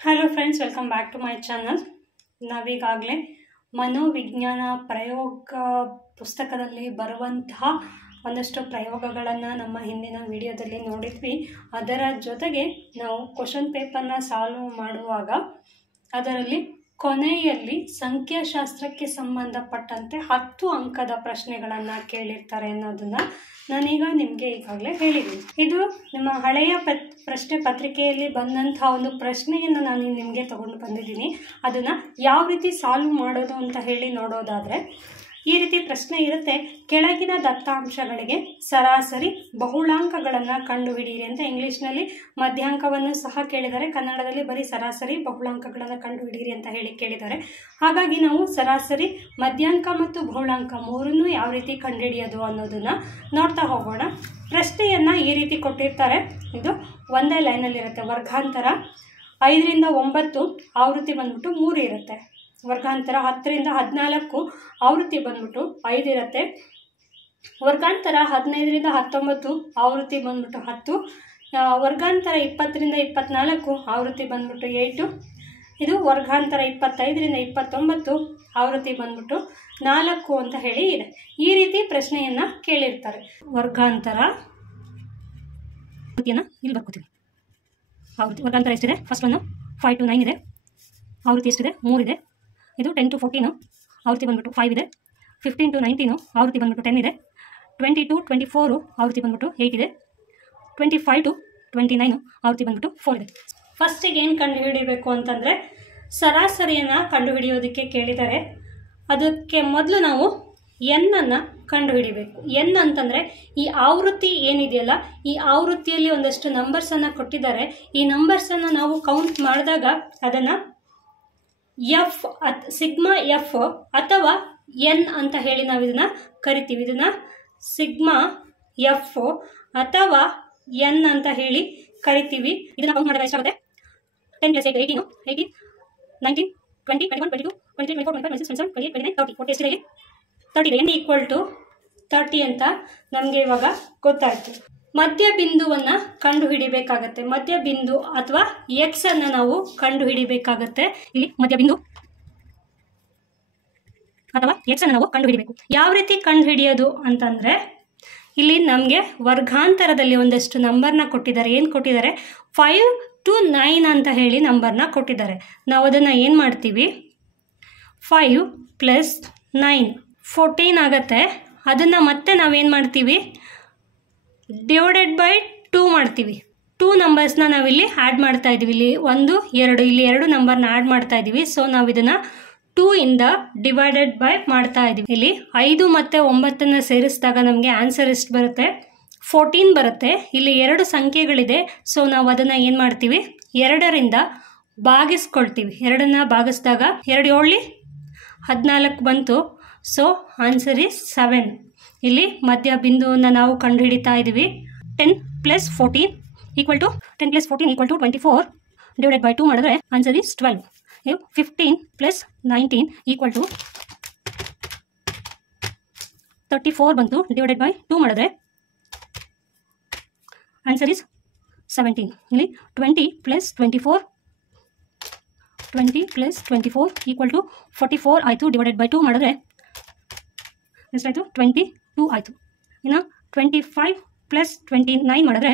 Hello friends, welcome back to my channel. ನಾವೀಗಾಗಲೇ ಮನೋವಿಜ್ಞಾನ ಪ್ರಯೋಗ ಪುಸ್ತಕದಲ್ಲಿ ಬರುವಂತಹ ಒಂದಷ್ಟು ಪ್ರಯೋಗಗಳನ್ನು ನಮ್ಮ ಹಿಂದಿನ ವಿಡಿಯೋದಲ್ಲಿ ನೋಡಿದ್ವಿ. ಅದರ ಜೊತೆಗೆ ನಾವು ಕ್ವಶನ್ ಪೇಪರ್ನ ಸಾಲ್ವ್ ಮಾಡುವಾಗ ಅದರಲ್ಲಿ ಕೊನೆಯಲ್ಲಿ ಸಂಖ್ಯಾಶಾಸ್ತ್ರಕ್ಕೆ ಸಂಬಂಧಪಟ್ಟಂತೆ 10 ಅಂಕದ ಪ್ರಶ್ನೆಗಳನ್ನು ಕೇಳಿರ್ತಾರೆ ಅನ್ನೋದನ್ನು ನಾನೀಗ ನಿಮಗೆ ಈಗಾಗಲೇ ಹೇಳಿದ್ದೀನಿ. ಇದು ನಿಮ್ಮ ಹಳೆಯ ಪ್ರಶ್ನೆ ಪತ್ರಿಕೆಯಲ್ಲಿ ಬಂದಂಥ ಒಂದು ಪ್ರಶ್ನೆಯನ್ನು ನಾನು ನಿಮಗೆ ತಗೊಂಡು ಬಂದಿದ್ದೀನಿ. ಅದನ್ನು ಯಾವ ರೀತಿ ಸಾಲ್ವ್ ಮಾಡೋದು ಅಂತ ಹೇಳಿ ನೋಡೋದಾದರೆ, ಈ ರೀತಿ ಪ್ರಶ್ನೆ ಇರುತ್ತೆ. ಕೆಳಗಿನ ದತ್ತಾಂಶಗಳಿಗೆ ಸರಾಸರಿ ಬಹುಳಾಂಕಗಳನ್ನು ಕಂಡುಹಿಡಿಯಿರಿ ಅಂತ ಇಂಗ್ಲೀಷ್ನಲ್ಲಿ ಮಧ್ಯಾಂಕವನ್ನು ಸಹ ಕೇಳಿದ್ದಾರೆ, ಕನ್ನಡದಲ್ಲಿ ಬರೀ ಸರಾಸರಿ ಬಹುಳಾಂಕಗಳನ್ನು ಕಂಡುಹಿಡಿಯಿರಿ ಅಂತ ಹೇಳಿ ಕೇಳಿದ್ದಾರೆ. ಹಾಗಾಗಿ ನಾವು ಸರಾಸರಿ, ಮಧ್ಯಾಂಕ ಮತ್ತು ಬಹುಳಾಂಕ ಮೂರನ್ನೂ ಯಾವ ರೀತಿ ಕಂಡುಹಿಡಿಯೋದು ಅನ್ನೋದನ್ನು ನೋಡ್ತಾ ಹೋಗೋಣ. ಪ್ರಶ್ನೆಯನ್ನು ಈ ರೀತಿ ಕೊಟ್ಟಿರ್ತಾರೆ. ಇದು ಒಂದೇ ಲೈನಲ್ಲಿರುತ್ತೆ. ವರ್ಗಾಂತರ 5 ರಿಂದ 9 ಆವೃತ್ತಿ ಬಂದ್ಬಿಟ್ಟು 3 ಇರುತ್ತೆ. ವರ್ಗಾಂತರ 10 ರಿಂದ 14 ಆವೃತ್ತಿ ಬಂದ್ಬಿಟ್ಟು 5 ಇರುತ್ತೆ. ವರ್ಗಾಂತರ 15 ರಿಂದ 19 ಆವೃತ್ತಿ ಬಂದ್ಬಿಟ್ಟು 10. ವರ್ಗಾಂತರ 20 ರಿಂದ 24 ಆವೃತ್ತಿ ಬಂದ್ಬಿಟ್ಟು 8. ಇದು ವರ್ಗಾಂತರ 25 ರಿಂದ 29 ಆವೃತ್ತಿ ಬಂದ್ಬಿಟ್ಟು 4 ಅಂತ ಹೇಳಿ ಇದೆ. ಈ ರೀತಿ ಪ್ರಶ್ನೆಯನ್ನು ಕೇಳಿರ್ತಾರೆ. ವರ್ಗಾಂತರ ಇಲ್ಲಿ ಬರ್ಕೋತೀವಿ. ಆವೃತ್ತಿ ವರ್ಗಾಂತರ ಎಷ್ಟಿದೆ? ಫಸ್ಟ್ ಒಂದು 5 to 9 ಇದೆ. ಆವೃತ್ತಿ ಎಷ್ಟಿದೆ? 3 ಇದೆ. ಇದು 10 to 14 ಆವೃತ್ತಿ ಬಂದ್ಬಿಟ್ಟು 5 ಇದೆ. 15 to 19 ಆವೃತ್ತಿ ಬಂದ್ಬಿಟ್ಟು 10 ಇದೆ. 20 to 24 ಆವೃತ್ತಿ ಬಂದ್ಬಿಟ್ಟು 8 ಇದೆ. 25 to 29 ಆವೃತ್ತಿ ಬಂದ್ಬಿಟ್ಟು 4 ಇದೆ. ಫಸ್ಟಿಗೆ ಏನು ಕಂಡುಹಿಡಿಯಬೇಕು ಅಂತಂದರೆ, ಸರಾಸರಿಯನ್ನು ಕಂಡುಹಿಡಿಯೋದಕ್ಕೆ ಕೇಳಿದ್ದಾರೆ. ಅದಕ್ಕೆ ಮೊದಲು ನಾವು ಎನ್ನನ್ನು ಕಂಡುಹಿಡಿಬೇಕು. ಎನ್ ಅಂತಂದರೆ ಈ ಆವೃತ್ತಿ ಏನಿದೆಯಲ್ಲ, ಈ ಆವೃತ್ತಿಯಲ್ಲಿ ಒಂದಷ್ಟು ನಂಬರ್ಸನ್ನು ಕೊಟ್ಟಿದ್ದಾರೆ. ಈ ನಂಬರ್ಸನ್ನು ನಾವು ಕೌಂಟ್ ಮಾಡಿದಾಗ ಅದನ್ನು ಎಫ್ ಸಿಗ್ಮಾ ಎಫ್ ಅಥವಾ ಎನ್ ಅಂತ ಹೇಳಿ ನಾವು ಇದನ್ನು ಕರಿತೀವಿ. ಇದನ್ನು ಸಿಗ್ಮಾ ಎಫ್ ಅಥವಾ ಎನ್ ಅಂತ ಹೇಳಿ ಕರಿತೀವಿ. ಇದನ್ನು ಕೌಂಟ್ ಮಾಡಿದಾಗ ಎಷ್ಟಾಗುತ್ತೆ? 10 + 8 18 18 19 20 21 22 23 24 25 26 27 28 29 30. ಒಟ್ಟು ಎಷ್ಟಿದೆ? 30 ಇದೆ. ಎನ್ = 30 ಅಂತ ನಮಗೆ ಇವಾಗ ಗೊತ್ತಾಯಿತು. ಮಧ್ಯಬಿಂದುವನ್ನು ಕಂಡುಹಿಡಿಬೇಕಾಗತ್ತೆ. ಮಧ್ಯಬಿಂದು ಅಥವಾ ಎಕ್ಸ್ ಅನ್ನು ನಾವು ಕಂಡುಹಿಡಿಬೇಕಾಗತ್ತೆ. ಇಲ್ಲಿ ಮಧ್ಯಬಿಂದು ಅಥವಾ ಎಕ್ಸ್ ಅನ್ನು ನಾವು ಕಂಡುಹಿಡಿಬೇಕು. ಯಾವ ರೀತಿ ಕಂಡುಹಿಡಿಯೋದು ಅಂತಂದರೆ, ಇಲ್ಲಿ ನಮಗೆ ವರ್ಗಾಂತರದಲ್ಲಿ ಒಂದಷ್ಟು ನಂಬರ್ನ ಕೊಟ್ಟಿದ್ದಾರೆ. ಏನು ಕೊಟ್ಟಿದ್ದಾರೆ? 5 to 9 ಅಂತ ಹೇಳಿ ನಂಬರ್ನ ಕೊಟ್ಟಿದ್ದಾರೆ. ನಾವು ಅದನ್ನು ಏನು ಮಾಡ್ತೀವಿ? 5 + 9 14 ಆಗುತ್ತೆ. ಅದನ್ನು ಮತ್ತೆ ನಾವೇನು ಮಾಡ್ತೀವಿ? /2 ಮಾಡ್ತೀವಿ. 2 ನಂಬರ್ಸ್ನ ನಾವಿಲ್ಲಿ ಆ್ಯಡ್ ಮಾಡ್ತಾ ಇದ್ದೀವಿ. ಇಲ್ಲಿ 1 2 ಇಲ್ಲಿ 2 ನಂಬರ್ನ ಆ್ಯಡ್ ಮಾಡ್ತಾ ಇದ್ದೀವಿ. ಸೊ ನಾವು ಇದನ್ನು 2 ಇಂದ // ಮಾಡ್ತಾ ಇದ್ದೀವಿ. ಇಲ್ಲಿ 5 ಮತ್ತು 9 ಸೇರಿಸಿದಾಗ ನಮಗೆ ಆನ್ಸರ್ ಎಷ್ಟು ಬರುತ್ತೆ? 14 ಬರುತ್ತೆ. ಇಲ್ಲಿ 2 ಸಂಖ್ಯೆಗಳಿದೆ. ಸೊ ನಾವು ಅದನ್ನು ಏನು ಮಾಡ್ತೀವಿ? 2ರಿಂದ ಭಾಗಿಸ್ಕೊಳ್ತೀವಿ. 2ನ್ನ ಭಾಗಿಸಿದಾಗ 2 7 14 ಬಂತು. So answer is 7. ಇಲ್ಲಿ ಮಧ್ಯ ಬಿಂದುವನ್ನು ನಾವು ಕಂಡುಹಿಡಿತಾ ಇದ್ದೀವಿ. 10 + 14 = 10 + 14 = 24 /2 ಮಾಡಿದ್ರೆ ಆನ್ಸರ್ ಈಸ್ 12. 15 + 19 = 34 ಬಂತು. /2 ಮಾಡಿದ್ರೆ ಆನ್ಸರ್ ಈಸ್ 17. ಇಲ್ಲಿ 20 + 24 = 44 ಆಯಿತು. /2 ಮಾಡಿದ್ರೆ ಎಷ್ಟಾಯಿತು? 22 ಆಯಿತು. ಇನ್ನು 25 + 29 ಮಾಡಿದ್ರೆ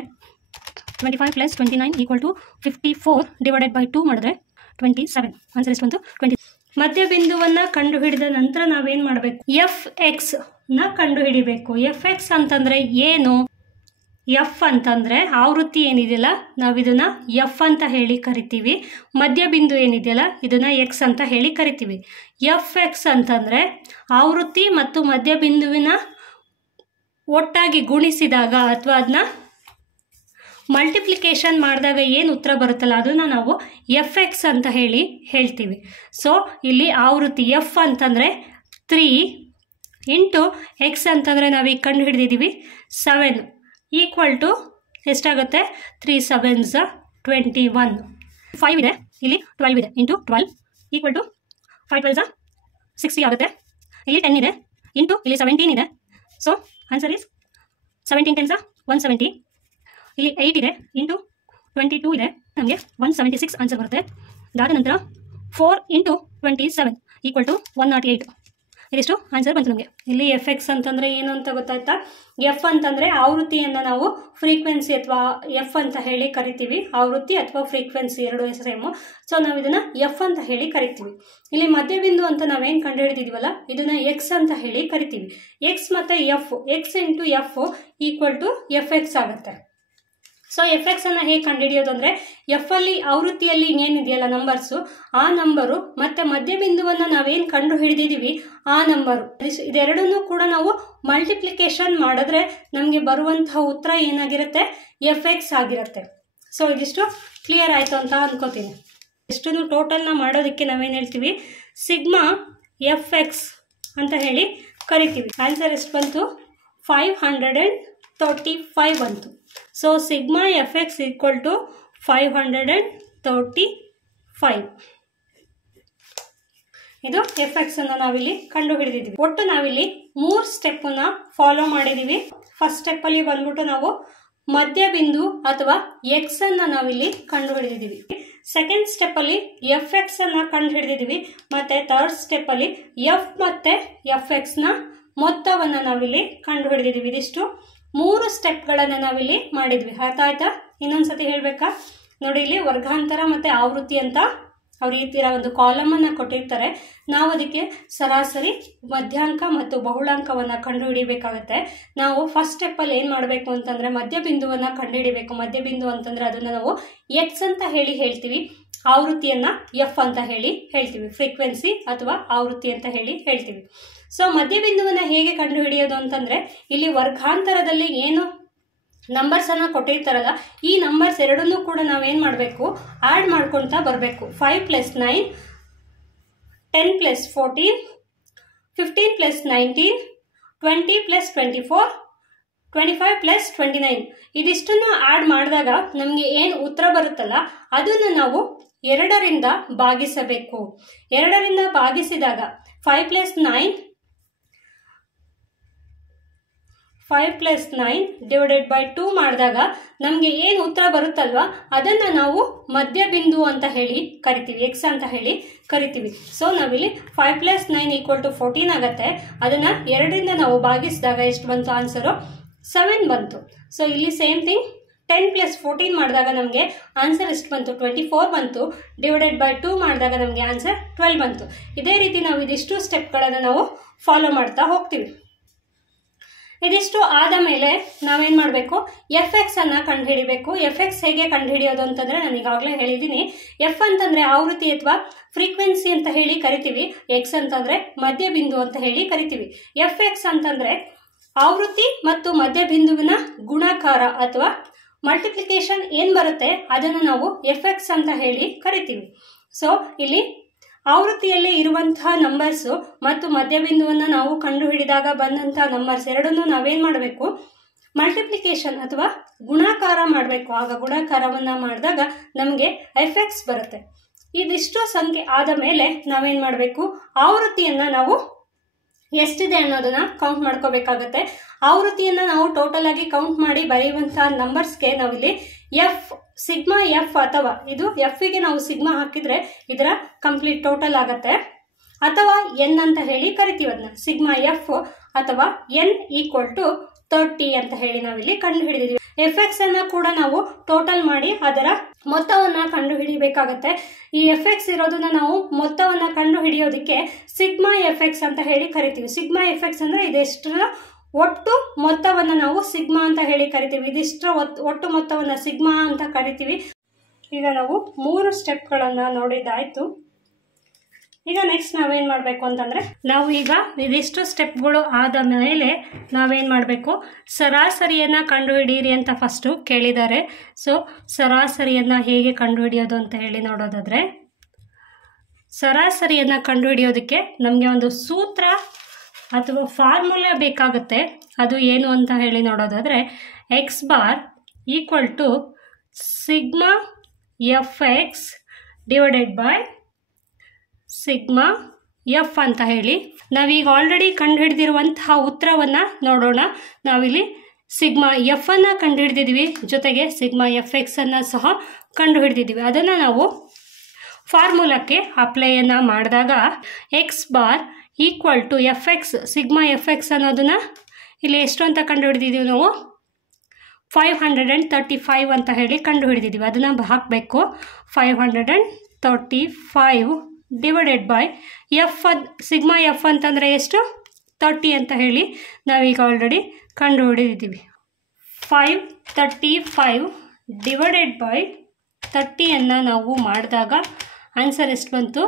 25 + 29 = 54 /2 ಮಾಡಿದ್ರೆ 27. ಆನ್ಸರ್ ಎಷ್ಟು ಬಂತು? 20. ಮಧ್ಯಬಿಂದುವನ್ನು ಕಂಡುಹಿಡಿದ ನಂತರ ನಾವೇನು ಮಾಡಬೇಕು? FX ಕಂಡುಹಿಡಿಬೇಕು. FX ಅಂತಂದರೆ ಏನು? ಎಫ್ ಅಂತಂದರೆ ಆವೃತ್ತಿ ಏನಿದೆಯಲ್ಲ, ನಾವು ಇದನ್ನು ಎಫ್ ಅಂತ ಹೇಳಿ ಕರಿತೀವಿ. ಮಧ್ಯಬಿಂದು ಏನಿದೆಯಲ್ಲ, ಇದನ್ನು ಎಕ್ಸ್ ಅಂತ ಹೇಳಿ ಕರಿತೀವಿ. FX ಅಂತಂದರೆ ಆವೃತ್ತಿ ಮತ್ತು ಮಧ್ಯಬಿಂದುವಿನ ಒಟ್ಟಾಗಿ ಗುಣಿಸಿದಾಗ ಅಥವಾ ಅದನ್ನ ಮಲ್ಟಿಪ್ಲಿಕೇಶನ್ ಮಾಡಿದಾಗ ಏನು ಉತ್ತರ ಬರುತ್ತಲ್ಲ, ಅದನ್ನು ನಾವು FX ಅಂತ ಹೇಳಿ ಹೇಳ್ತೀವಿ. ಸೊ ಇಲ್ಲಿ ಆವೃತ್ತಿ ಎಫ್ ಅಂತಂದರೆ 3 × X ಅಂತಂದರೆ ನಾವೀಗ ಕಂಡು ಹಿಡಿದಿದ್ದೀವಿ 7 = ಎಷ್ಟಾಗುತ್ತೆ? 3 7s 21. 5 ಇದೆ, ಇಲ್ಲಿ 12 ಇದೆ. × 12 = 5 12s 60 ಆಗುತ್ತೆ. ಇಲ್ಲಿ 10 ಇದೆ, ಇಲ್ಲಿ 17 ಇದೆ. So answer is 17 10s 170. ಇಲ್ಲಿ 8 ಇದೆ, 22 ಇದೆ, ನಮಗೆ 176 ಆನ್ಸರ್ ಬರುತ್ತೆ. ಅದಾದ ನಂತರ 4 × 27 = 108. ಇದಿಷ್ಟು ಆನ್ಸರ್ ಬಂತು ನಮಗೆ. ಇಲ್ಲಿ ಎಫ್ ಎಕ್ಸ್ ಅಂತಂದರೆ ಏನು ಅಂತ ಗೊತ್ತಾಯ್ತಾ? ಎಫ್ ಅಂತಂದರೆ ಆವೃತ್ತಿಯನ್ನು ನಾವು ಫ್ರೀಕ್ವೆನ್ಸಿ ಅಥವಾ ಎಫ್ ಅಂತ ಹೇಳಿ ಕರಿತೀವಿ. ಆವೃತ್ತಿ ಅಥವಾ ಫ್ರೀಕ್ವೆನ್ಸಿ ಎರಡು ಸೇಮು. ಸೊ ನಾವು ಇದನ್ನು ಎಫ್ ಅಂತ ಹೇಳಿ ಕರಿತೀವಿ. ಇಲ್ಲಿ ಮಧ್ಯಬಿಂದು ಅಂತ ನಾವೇನು ಕಂಡುಹಿಡಿದಿದ್ವಲ್ಲ, ಇದನ್ನು ಎಕ್ಸ್ ಅಂತ ಹೇಳಿ ಕರಿತೀವಿ. ಎಕ್ಸ್ ಮತ್ತು F, X into F = F X ಆಗುತ್ತೆ. ಸೊ ಎಫ್ ಎಕ್ಸ್ ಅನ್ನು ಹೇಗೆ ಕಂಡುಹಿಡಿಯೋದು ಅಂದರೆ, ಎಫ್ ಅಲ್ಲಿ ಆವೃತ್ತಿಯಲ್ಲಿ ಏನಿದೆಯಲ್ಲ ನಂಬರ್ಸು, ಆ ನಂಬರು ಮತ್ತು ಮಧ್ಯಬಿಂದುವನ್ನು ನಾವೇನು ಕಂಡು ಹಿಡಿದಿದ್ದೀವಿ ಆ ನಂಬರು, ಇದೆರಡನ್ನೂ ಕೂಡ ನಾವು ಮಲ್ಟಿಪ್ಲಿಕೇಶನ್ ಮಾಡಿದ್ರೆ ನಮಗೆ ಬರುವಂತಹ ಉತ್ತರ ಏನಾಗಿರುತ್ತೆ? ಎಫ್ ಎಕ್ಸ್ ಆಗಿರುತ್ತೆ. ಸೊ ಇದಿಷ್ಟು ಕ್ಲಿಯರ್ ಆಯಿತು ಅಂತ ಅಂದ್ಕೋತೀನಿ. ಇಷ್ಟನ್ನು ಟೋಟಲ್ನ ಮಾಡೋದಕ್ಕೆ ನಾವೇನು ಹೇಳ್ತೀವಿ? ಸಿಗ್ಮಾ ಎಫ್ ಎಕ್ಸ್ ಅಂತ ಹೇಳಿ ಕರಿತೀವಿ. ಆನ್ಸರ್ ಎಷ್ಟು ಬಂತು? 535 ಬಂತು. So sigma F X = 535. ಇದು ಎಫ್ ಎಕ್ಸ್ ಅನ್ನು ನಾವಿಲ್ಲಿ ಕಂಡು ಹಿಡಿದಿದ್ದೀವಿ. ಒಟ್ಟು ನಾವಿಲ್ಲಿ 3 ಸ್ಟೆಪ್ಪನ್ನು ಫಾಲೋ ಮಾಡಿದ್ದೀವಿ. ಫಸ್ಟ್ ಸ್ಟೆಪ್ಪಲ್ಲಿ ಬಂದ್ಬಿಟ್ಟು ನಾವು ಮಧ್ಯಬಿಂದು ಅಥವಾ ಎಕ್ಸ್ ಅನ್ನು ನಾವಿಲ್ಲಿ ಕಂಡು ಹಿಡಿದಿದ್ದೀವಿ. ಸೆಕೆಂಡ್ ಸ್ಟೆಪ್ಪಲ್ಲಿ ಎಫ್ ಎಕ್ಸ್ ಅನ್ನು ಕಂಡು ಹಿಡಿದಿದ್ದೀವಿ. ಮತ್ತು ಥರ್ಡ್ ಸ್ಟೆಪ್ಪಲ್ಲಿ ಎಫ್ ಮತ್ತು ಎಫ್ ಎಕ್ಸ್ನ ಮೊತ್ತವನ್ನು ನಾವಿಲ್ಲಿ ಕಂಡು ಹಿಡಿದಿದ್ದೀವಿ. ಇದಿಷ್ಟು 3 ಸ್ಟೆಪ್ಗಳನ್ನು ನಾವಿಲ್ಲಿ ಮಾಡಿದ್ವಿ. ಅರ್ಥ ಆಯ್ತಾ? ಇನ್ನೊಂದ್ಸತಿ ಹೇಳಬೇಕಾ? ನೋಡಿ, ಇಲ್ಲಿ ವರ್ಗಾಂತರ ಮತ್ತು ಆವೃತ್ತಿ ಅಂತ ಅವ್ರು ಈ ಥರ ಒಂದು ಕಾಲಮನ್ನು ಕೊಟ್ಟಿರ್ತಾರೆ. ನಾವು ಅದಕ್ಕೆ ಸರಾಸರಿ, ಮಧ್ಯಾಂಕ ಮತ್ತು ಬಹುಳಾಂಕವನ್ನು ಕಂಡುಹಿಡಿಬೇಕಾಗತ್ತೆ. ನಾವು ಫಸ್ಟ್ ಸ್ಟೆಪ್ಪಲ್ಲಿ ಏನು ಮಾಡಬೇಕು ಅಂತಂದರೆ ಮಧ್ಯಬಿಂದುವನ್ನು ಕಂಡುಹಿಡಿಬೇಕು. ಮಧ್ಯಬಿಂದು ಅಂತಂದರೆ ಅದನ್ನು ನಾವು ಎಕ್ಸ್ ಅಂತ ಹೇಳಿ ಹೇಳ್ತೀವಿ, ಆವೃತ್ತಿಯನ್ನು ಎಫ್ ಅಂತ ಹೇಳಿ ಹೇಳ್ತೀವಿ, ಫ್ರೀಕ್ವೆನ್ಸಿ ಅಥವಾ ಆವೃತ್ತಿ ಅಂತ ಹೇಳಿ ಹೇಳ್ತೀವಿ. ಸೊ ಮಧ್ಯಬಿಂದುವನ್ನು ಹೇಗೆ ಕಂಡುಹಿಡಿಯೋದು ಅಂತಂದರೆ, ಇಲ್ಲಿ ವರ್ಗಾಂತರದಲ್ಲಿ ಏನು ನಂಬರ್ಸನ್ನು ಕೊಟ್ಟಿರ್ತಾರಲ್ಲ, ಈ ನಂಬರ್ಸ್ ಎರಡನ್ನೂ ಕೂಡ ನಾವೇನು ಮಾಡಬೇಕು? ಆ್ಯಡ್ ಮಾಡ್ಕೊಳ್ತಾ ಬರಬೇಕು. 5 + 9, 10 + 14, 15 + 19, 20 + 24, 25 + 29. ಇದಿಷ್ಟನ್ನು ಆ್ಯಡ್ ಮಾಡಿದಾಗ ನಮಗೆ ಏನು ಉತ್ತರ ಬರುತ್ತಲ್ಲ, ಅದನ್ನು ನಾವು 2ರಿಂದ ಭಾಗಿಸಬೇಕು. 2ರಿಂದ ಭಾಗಿಸಿದಾಗ 5 + 9 /2 ಮಾಡಿದಾಗ ನಮಗೆ ಏನು ಉತ್ತರ ಬರುತ್ತಲ್ವ, ಅದನ್ನು ನಾವು ಮಧ್ಯಬಿಂದು ಅಂತ ಹೇಳಿ ಕರಿತೀವಿ, ಎಕ್ಸ್ ಅಂತ ಹೇಳಿ ಕರಿತೀವಿ. ಸೊ ನಾವಿಲ್ಲಿ 5 + 9 = 14 ಆಗುತ್ತೆ. ಅದನ್ನು 2ರಿಂದ ನಾವು ಭಾಗಿಸಿದಾಗ ಎಷ್ಟು ಬಂತು? ಆನ್ಸರು 7 ಬಂತು. ಸೊ ಇಲ್ಲಿ ಸೇಮ್ ಥಿಂಗ್ 10 + 14 ಮಾಡಿದಾಗ ನಮಗೆ ಆನ್ಸರ್ ಎಷ್ಟು ಬಂತು? 24 ಬಂತು. /2 ಮಾಡಿದಾಗ ನಮಗೆ ಆನ್ಸರ್ 12 ಬಂತು. ಇದೇ ರೀತಿ ನಾವು ಇದಿಷ್ಟು ಸ್ಟೆಪ್ಗಳನ್ನು ನಾವು ಫಾಲೋ ಮಾಡ್ತಾ ಹೋಗ್ತೀವಿ. ಇದಿಷ್ಟು ಆದ ಮೇಲೆ ನಾವೇನು ಮಾಡಬೇಕು? ಎಫ್ ಎಕ್ಸ್ ಅನ್ನು ಕಂಡುಹಿಡಿಬೇಕು. ಎಫ್ ಎಕ್ಸ್ ಹೇಗೆ ಕಂಡುಹಿಡಿಯೋದು ಅಂತಂದರೆ, ನಾನು ಈಗಾಗಲೇ ಹೇಳಿದ್ದೀನಿ. ಎಫ್ ಅಂತಂದರೆ ಆವೃತ್ತಿ ಅಥವಾ ಫ್ರೀಕ್ವೆನ್ಸಿ ಅಂತ ಹೇಳಿ ಕರಿತೀವಿ. ಎಕ್ಸ್ ಅಂತಂದರೆ ಮಧ್ಯಬಿಂದು ಅಂತ ಹೇಳಿ ಕರಿತೀವಿ. ಎಫ್ ಎಕ್ಸ್ ಅಂತಂದರೆ ಆವೃತ್ತಿ ಮತ್ತು ಮಧ್ಯಬಿಂದುವಿನ ಗುಣಾಕಾರ ಅಥವಾ ಮಲ್ಟಿಪ್ಲಿಕೇಶನ್ ಏನು ಬರುತ್ತೆ ಅದನ್ನು ನಾವು ಎಫ್ ಎಕ್ಸ್ ಅಂತ ಹೇಳಿ ಕರಿತೀವಿ. ಸೊ ಇಲ್ಲಿ ಆವೃತ್ತಿಯಲ್ಲಿ ಇರುವಂತಹ ನಂಬರ್ಸು ಮತ್ತು ಮಧ್ಯಬಿಂದುವನ್ನು ನಾವು ಕಂಡುಹಿಡಿದಾಗ ಬಂದಂತಹ ನಂಬರ್ಸ್ ಎರಡನ್ನೂ ನಾವೇನು ಮಾಡಬೇಕು? ಮಲ್ಟಿಪ್ಲಿಕೇಶನ್ ಅಥವಾ ಗುಣಾಕಾರ ಮಾಡಬೇಕು. ಆಗ ಗುಣಾಕಾರವನ್ನು ಮಾಡಿದಾಗ ನಮಗೆ ಎಫ್ ಎಕ್ಸ್ ಬರುತ್ತೆ. ಇದಿಷ್ಟು ಸಂಖ್ಯೆ ಆದ ಮೇಲೆ ನಾವೇನು ಮಾಡಬೇಕು? ಆವೃತ್ತಿಯನ್ನು ನಾವು ಎಷ್ಟಿದೆ ಅನ್ನೋದನ್ನು ಕೌಂಟ್ ಮಾಡ್ಕೋಬೇಕಾಗತ್ತೆ. ಆವೃತ್ತಿಯನ್ನು ನಾವು ಟೋಟಲ್ ಆಗಿ ಕೌಂಟ್ ಮಾಡಿ ಬರೆಯುವಂತಹ ನಂಬರ್ಸ್ಗೆ ನಾವಿಲ್ಲಿ ಎಫ್, ಸಿಗ್ಮಾ ಎಫ್ ಅಥವಾ ಇದು ಎಫ್ಗೆ ನಾವು ಸಿಗ್ಮಾ ಹಾಕಿದರೆ ಇದರ ಕಂಪ್ಲೀಟ್ ಟೋಟಲ್ ಆಗುತ್ತೆ. ಅಥವಾ ಎನ್ ಅಂತ ಹೇಳಿ ಕರಿತೀವಿ ಅದನ್ನ. ಸಿಗ್ಮಾ ಎಫ್ ಅಥವಾ ಎನ್ = 30 ಅಂತ ಹೇಳಿ ನಾವಿಲ್ಲಿ ಕಂಡು ಹಿಡಿದಿದ್ದೀವಿ. ಎಫ್ ಎಕ್ಸ್ ಅನ್ನು ಕೂಡ ನಾವು ಟೋಟಲ್ ಮಾಡಿ ಅದರ ಮೊತ್ತವನ್ನು ಕಂಡು ಹಿಡಿಬೇಕಾಗತ್ತೆ. ಈ ಎಫ್ ಎಕ್ಸ್ ಇರೋದನ್ನ ನಾವು ಮೊತ್ತವನ್ನು ಕಂಡು ಹಿಡಿಯೋದಕ್ಕೆ ಸಿಗ್ಮಾ ಎಫ್ ಎಕ್ಸ್ ಅಂತ ಹೇಳಿ ಕರಿತೀವಿ. ಸಿಗ್ಮಾ ಎಫ್ ಎಕ್ಸ್ ಅಂದರೆ ಇದೆಷ್ಟರ ಒಟ್ಟು ಮೊತ್ತವನ್ನು ನಾವು ಸಿಗ್ಮಾ ಅಂತ ಹೇಳಿ ಕರಿತೀವಿ. ಇದಿಷ್ಟರ ಒಟ್ಟು ಮೊತ್ತವನ್ನು ಸಿಗ್ಮಾ ಅಂತ ಕರಿತೀವಿ. ಈಗ ನಾವು 3 ಸ್ಟೆಪ್ಗಳನ್ನು ನೋಡಿದ್ದಾಯಿತು. ಈಗ ನೆಕ್ಸ್ಟ್ ನಾವೇನು ಮಾಡಬೇಕು ಅಂತಂದರೆ, ನಾವು ಈಗ ಇದಿಷ್ಟು ಸ್ಟೆಪ್ಗಳು ಆದ ಮೇಲೆ ನಾವೇನು ಮಾಡಬೇಕು? ಸರಾಸರಿಯನ್ನು ಕಂಡುಹಿಡಿಯಿರಿ ಅಂತ ಫಸ್ಟು ಕೇಳಿದ್ದಾರೆ. ಸೊ ಸರಾಸರಿಯನ್ನು ಹೇಗೆ ಕಂಡುಹಿಡಿಯೋದು ಅಂತ ಹೇಳಿ ನೋಡೋದಾದರೆ, ಸರಾಸರಿಯನ್ನು ಕಂಡುಹಿಡಿಯೋದಕ್ಕೆ ನಮಗೆ ಒಂದು ಸೂತ್ರ ಅಥವಾ ಫಾರ್ಮುಲಾ ಬೇಕಾಗುತ್ತೆ. ಅದು ಏನು ಅಂತ ಹೇಳಿ ನೋಡೋದಾದರೆ, x bar = sigma F X divided by sigma F ಅಂತ ಹೇಳಿ ನಾವೀಗ ಆಲ್ರೆಡಿ ಕಂಡು ಹಿಡಿದಿರುವಂತಹ ಉತ್ತರವನ್ನು ನೋಡೋಣ. ನಾವಿಲ್ಲಿ ಸಿಗ್ಮಾ ಎಫ್ ಅನ್ನು ಕಂಡುಹಿಡಿದಿದ್ದೀವಿ, ಜೊತೆಗೆ ಸಿಗ್ಮಾ ಎಫ್ ಎಕ್ಸ್ ಅನ್ನು ಸಹ ಕಂಡುಹಿಡಿದಿದ್ದೀವಿ. ಅದನ್ನು ನಾವು ಫಾರ್ಮುಲಾಕ್ಕೆ ಅಪ್ಲೈಯನ್ನು ಮಾಡಿದಾಗ X bar equal to F X, sigma F X ಅನ್ನೋದನ್ನು ಇಲ್ಲಿ ಎಷ್ಟು ಅಂತ ಕಂಡುಹಿಡಿದಿದ್ದೀವಿ ನಾವು 535 ಅಂತ ಹೇಳಿ ಕಂಡುಹಿಡಿದಿದ್ದೀವಿ. ಅದನ್ನು ಹಾಕಬೇಕು. 535 divided by F, sigma F ಅಂತಂದರೆ ಎಷ್ಟು 30 ಅಂತ ಹೇಳಿ ನಾವೀಗ ಆಲ್ರೆಡಿ ಕಂಡುಹಿಡಿದಿದ್ದೀವಿ. 535 ಡಿವೈಡೆಡ್ ಬೈ 30 ನಾವು ಮಾಡಿದಾಗ ಆನ್ಸರ್ ಎಷ್ಟು ಬಂತು?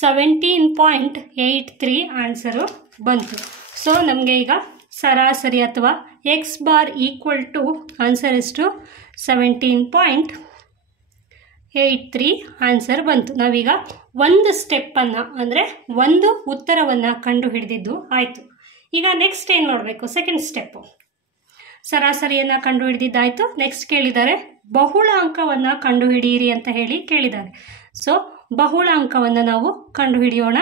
17.83 ಆನ್ಸರು ಬಂತು. ಸೊ ನಮಗೆ ಈಗ ಸರಾಸರಿ ಅಥವಾ X bar equal to answer ಎಷ್ಟು? 17.83 ಆನ್ಸರ್ ಬಂತು. ನಾವೀಗ ಒಂದು ಸ್ಟೆಪ್ಪನ್ನು ಅಂದರೆ ಒಂದು ಉತ್ತರವನ್ನು ಕಂಡು ಹಿಡಿದಿದ್ದು ಆಯಿತು. ಈಗ ನೆಕ್ಸ್ಟ್ ಏನು ಮಾಡಬೇಕು? Second step. ಸರಾಸರಿಯನ್ನು ಕಂಡು ಹಿಡಿದಿದ್ದಾಯಿತು. ನೆಕ್ಸ್ಟ್ ಕೇಳಿದ್ದಾರೆ ಬಹುಳಾಂಕವನ್ನು ಕಂಡುಹಿಡಿಯಿರಿ ಅಂತ ಹೇಳಿ ಕೇಳಿದ್ದಾರೆ. ಸೊ ಬಹುಳಾಂಕವನ್ನು ನಾವು ಕಂಡುಹಿಡಿಯೋಣ.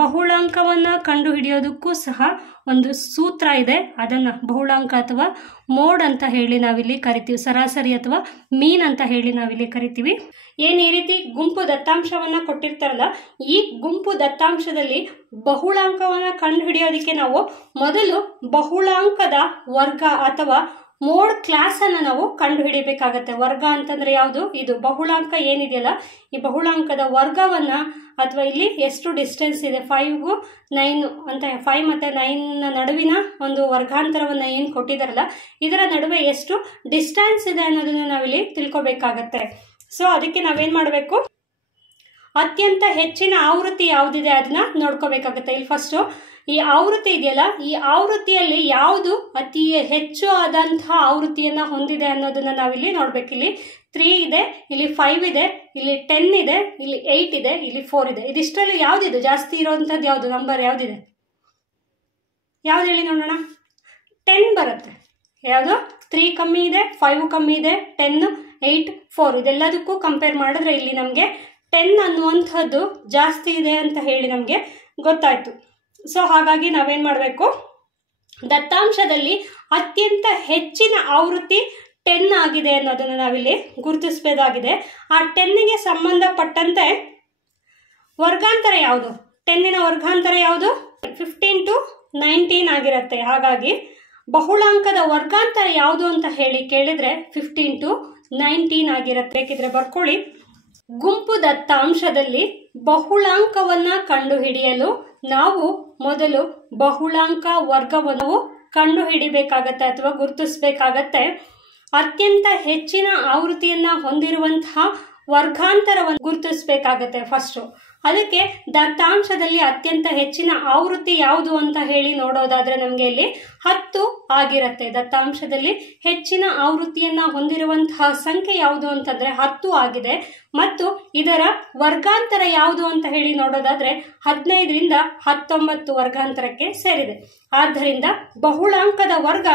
ಬಹುಳಾಂಕವನ್ನು ಕಂಡುಹಿಡಿಯೋದಕ್ಕೂ ಸಹ ಒಂದು ಸೂತ್ರ ಇದೆ. ಅದನ್ನು ಬಹುಳಾಂಕ ಅಥವಾ ಮೋಡ್ ಅಂತ ಹೇಳಿ ನಾವಿಲ್ಲಿ ಕರಿತೀವಿ, ಸರಾಸರಿ ಅಥವಾ ಮೀನ್ ಅಂತ ಹೇಳಿ ನಾವಿಲ್ಲಿ ಕರಿತೀವಿ. ಏನು ಈ ರೀತಿ ಗುಂಪು ದತ್ತಾಂಶವನ್ನು ಕೊಟ್ಟಿರ್ತಾರಲ್ಲ, ಈ ಗುಂಪು ದತ್ತಾಂಶದಲ್ಲಿ ಬಹುಳಾಂಕವನ್ನು ಕಂಡುಹಿಡಿಯೋದಕ್ಕೆ ನಾವು ಮೊದಲು ಬಹುಳಾಂಕದ ವರ್ಗ ಅಥವಾ ಮೋಡ್ ಕ್ಲಾಸನ್ನು ನಾವು ಕಂಡುಹಿಡಿಬೇಕಾಗತ್ತೆ. ವರ್ಗ ಅಂತಂದರೆ ಯಾವುದು? ಇದು ಬಹುಳಾಂಕ ಏನಿದೆಯಲ್ಲ, ಈ ಬಹುಳಾಂಕದ ವರ್ಗವನ್ನು ಅಥವಾ ಇಲ್ಲಿ ಎಷ್ಟು ಡಿಸ್ಟೆನ್ಸ್ ಇದೆ 5 9 ಅಂತ, 5 ಮತ್ತು 9 ನಡುವಿನ ಒಂದು ವರ್ಗಾಂತರವನ್ನು ಏನು ಕೊಟ್ಟಿದ್ದಾರಲ್ಲ, ಇದರ ನಡುವೆ ಎಷ್ಟು ಡಿಸ್ಟೆನ್ಸ್ ಇದೆ ಅನ್ನೋದನ್ನು ನಾವಿಲ್ಲಿ ತಿಳ್ಕೊಬೇಕಾಗತ್ತೆ. ಸೊ ಅದಕ್ಕೆ ನಾವೇನು ಮಾಡಬೇಕು? ಅತ್ಯಂತ ಹೆಚ್ಚಿನ ಆವೃತ್ತಿ ಯಾವುದಿದೆ ಅದನ್ನ ನೋಡ್ಕೋಬೇಕಾಗತ್ತೆ. ಇಲ್ಲಿ ಫಸ್ಟು ಈ ಆವೃತ್ತಿ ಇದೆಯಲ್ಲ, ಈ ಆವೃತ್ತಿಯಲ್ಲಿ ಯಾವುದು ಅತಿ ಹೆಚ್ಚು ಆದಂತಹ ಆವೃತ್ತಿಯನ್ನು ಹೊಂದಿದೆ ಅನ್ನೋದನ್ನ ನಾವಿಲ್ಲಿ ನೋಡ್ಬೇಕು. ಇಲ್ಲಿ 3 ಇದೆ, ಇಲ್ಲಿ 5 ಇದೆ, ಇಲ್ಲಿ 10 ಇದೆ, ಇಲ್ಲಿ 8 ಇದೆ, ಇಲ್ಲಿ 4 ಇದೆ. ಇದಿಷ್ಟರಲ್ಲಿ ಯಾವುದಿದು ಜಾಸ್ತಿ ಇರೋವಂಥದ್ದು? ಯಾವುದು ನಂಬರ್ ಯಾವುದಿದೆ? ಯಾವ್ದು ಹೇಳಿ ನೋಡೋಣ. 10 ಬರುತ್ತೆ. ಯಾವುದು? 3 ಕಮ್ಮಿ ಇದೆ, 5 ಕಮ್ಮಿ ಇದೆ, 10 8 4 ಇದೆಲ್ಲದಕ್ಕೂ ಕಂಪೇರ್ ಮಾಡಿದ್ರೆ ಇಲ್ಲಿ ನಮಗೆ 10 ಅನ್ನುವಂಥದ್ದು ಜಾಸ್ತಿ ಇದೆ ಅಂತ ಹೇಳಿ ನಮಗೆ ಗೊತ್ತಾಯ್ತು. ಸೊ ಹಾಗಾಗಿ ನಾವೇನು ಮಾಡಬೇಕು? ದತ್ತಾಂಶದಲ್ಲಿ ಅತ್ಯಂತ ಹೆಚ್ಚಿನ ಆವೃತ್ತಿ 10 ಆಗಿದೆ ಅನ್ನೋದನ್ನು ನಾವಿಲ್ಲಿ ಗುರುತಿಸಬೇಕಾಗಿದೆ. ಆ 10ಗೆ ಸಂಬಂಧಪಟ್ಟಂತೆ ವರ್ಗಾಂತರ ಯಾವುದು? 10ನ ವರ್ಗಾಂತರ ಯಾವುದು? 15 to 19 ಆಗಿರುತ್ತೆ. ಹಾಗಾಗಿ ಬಹುಳಾಂಕದ ವರ್ಗಾಂತರ ಯಾವುದು ಅಂತ ಹೇಳಿ ಕೇಳಿದ್ರೆ 15 to 19 ಆಗಿರುತ್ತೆ. ಬೇಕಿದ್ರೆ ಬರ್ಕೊಳ್ಳಿ. ಗುಂಪು ದತ್ತಾಂಶದಲ್ಲಿ ಬಹುಳಾಂಕವನ್ನು ಕಂಡುಹಿಡಿಯಲು ನಾವು ಮೊದಲು ಬಹುಳಾಂಕ ವರ್ಗವನ್ನು ಕಂಡುಹಿಡಿಬೇಕಾಗತ್ತೆ ಅಥವಾ ಗುರುತಿಸಬೇಕಾಗತ್ತೆ. ಅತ್ಯಂತ ಹೆಚ್ಚಿನ ಆವೃತ್ತಿಯನ್ನು ಹೊಂದಿರುವಂತಹ ವರ್ಗಾಂತರವನ್ನು ಗುರುತಿಸಬೇಕಾಗತ್ತೆ ಫಸ್ಟು. ಅದಕ್ಕೆ ದತ್ತಾಂಶದಲ್ಲಿ ಅತ್ಯಂತ ಹೆಚ್ಚಿನ ಆವೃತ್ತಿ ಯಾವುದು ಅಂತ ಹೇಳಿ ನೋಡೋದಾದ್ರೆ ನಮಗೆ ಇಲ್ಲಿ 10 ಆಗಿರುತ್ತೆ. ದತ್ತಾಂಶದಲ್ಲಿ ಹೆಚ್ಚಿನ ಆವೃತ್ತಿಯನ್ನು ಹೊಂದಿರುವಂತಹ ಸಂಖ್ಯೆ ಯಾವುದು ಅಂತಂದ್ರೆ 10 ಆಗಿದೆ. ಮತ್ತು ಇದರ ವರ್ಗಾಂತರ ಯಾವುದು ಅಂತ ಹೇಳಿ ನೋಡೋದಾದ್ರೆ 15ರಿಂದ 19 ವರ್ಗಾಂತರಕ್ಕೆ ಸೇರಿದೆ. ಆದ್ದರಿಂದ ಬಹುಳಾಂಕದ ವರ್ಗ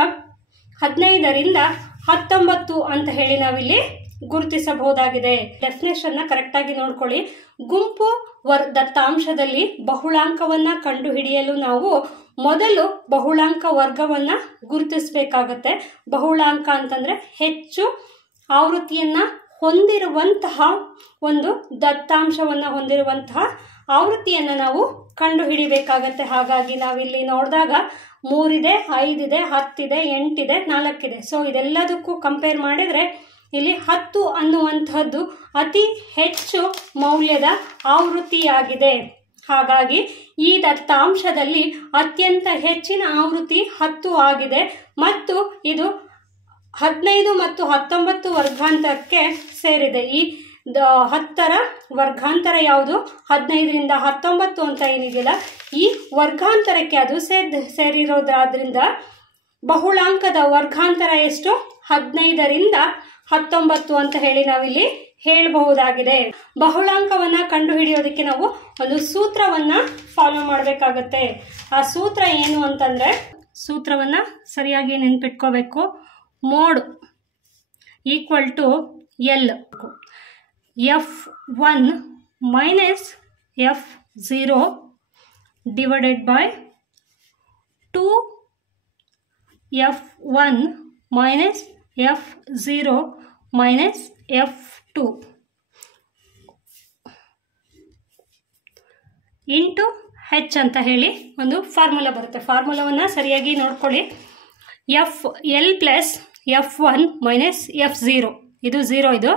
15ರಿಂದ 19 ಅಂತ ಹೇಳಿ ನಾವಿಲ್ಲಿ ಗುರುತಿಸಬಹುದಾಗಿದೆ. ಡೆಫಿನೇಷನ್ನ ಕರೆಕ್ಟಾಗಿ ನೋಡ್ಕೊಳ್ಳಿ. ಗುಂಪು ದತ್ತಾಂಶದಲ್ಲಿ ಬಹುಳಾಂಕವನ್ನು ಕಂಡುಹಿಡಿಯಲು ನಾವು ಮೊದಲು ಬಹುಳಾಂಕ ವರ್ಗವನ್ನು ಗುರುತಿಸಬೇಕಾಗತ್ತೆ. ಬಹುಳಾಂಕ ಅಂತಂದರೆ ಹೆಚ್ಚು ಆವೃತ್ತಿಯನ್ನು ಹೊಂದಿರುವಂತಹ ಒಂದು ದತ್ತಾಂಶವನ್ನು ಹೊಂದಿರುವಂತಹ ಆವೃತ್ತಿಯನ್ನು ನಾವು ಕಂಡುಹಿಡಿಬೇಕಾಗತ್ತೆ. ಹಾಗಾಗಿ ನಾವಿಲ್ಲಿ ನೋಡಿದಾಗ 3 ಇದೆ, 5 ಇದೆ, 10 ಇದೆ, 8 ಇದೆ, 4 ಇದೆ. ಸೊ ಇದೆಲ್ಲದಕ್ಕೂ ಕಂಪೇರ್ ಮಾಡಿದರೆ ಇಲ್ಲಿ 10 ಅನ್ನುವಂಥದ್ದು ಅತಿ ಹೆಚ್ಚು ಮೌಲ್ಯದ ಆವೃತ್ತಿಯಾಗಿದೆ. ಹಾಗಾಗಿ ಈ ದತ್ತಾಂಶದಲ್ಲಿ ಅತ್ಯಂತ ಹೆಚ್ಚಿನ ಆವೃತ್ತಿ 10 ಆಗಿದೆ ಮತ್ತು ಇದು 15 ಮತ್ತು 19 ವರ್ಗಾಂತರಕ್ಕೆ ಸೇರಿದೆ. ಈ 10ರ ವರ್ಗಾಂತರ ಯಾವುದು? 15ರಿಂದ 19 ಅಂತ ಏನಿದೆಯಲ್ಲ, ಈ ವರ್ಗಾಂತರಕ್ಕೆ ಅದು ಸೇರಿರೋದ್ರಿಂದ ಬಹುಳಾಂಕದ ವರ್ಗಾಂತರ ಎಷ್ಟು? 15ರಿಂದ 19 ಅಂತ ಹೇಳಿ ನಾವಿಲ್ಲಿ ಹೇಳಬಹುದಾಗಿದೆ. ಬಹುಳಾಂಕವನ್ನು ಕಂಡುಹಿಡಿಯೋದಕ್ಕೆ ನಾವು ಒಂದು ಸೂತ್ರವನ್ನು ಫಾಲೋ ಮಾಡಬೇಕಾಗತ್ತೆ. ಆ ಸೂತ್ರ ಏನು ಅಂತಂದರೆ, ಸೂತ್ರವನ್ನು ಸರಿಯಾಗಿ ನೆನ್ಪಿಟ್ಕೋಬೇಕು. Mode equal to L, F1 minus F0 divided by 2 F1 minus F0 minus F2 into H ಅಂತ ಹೇಳಿ ಒಂದು ಫಾರ್ಮುಲಾ ಬರುತ್ತೆ. ಫಾರ್ಮುಲಾವನ್ನು ಸರಿಯಾಗಿ ನೋಡ್ಕೊಳ್ಳಿ. L plus F1 minus F0 ಇದು 0 ಇದು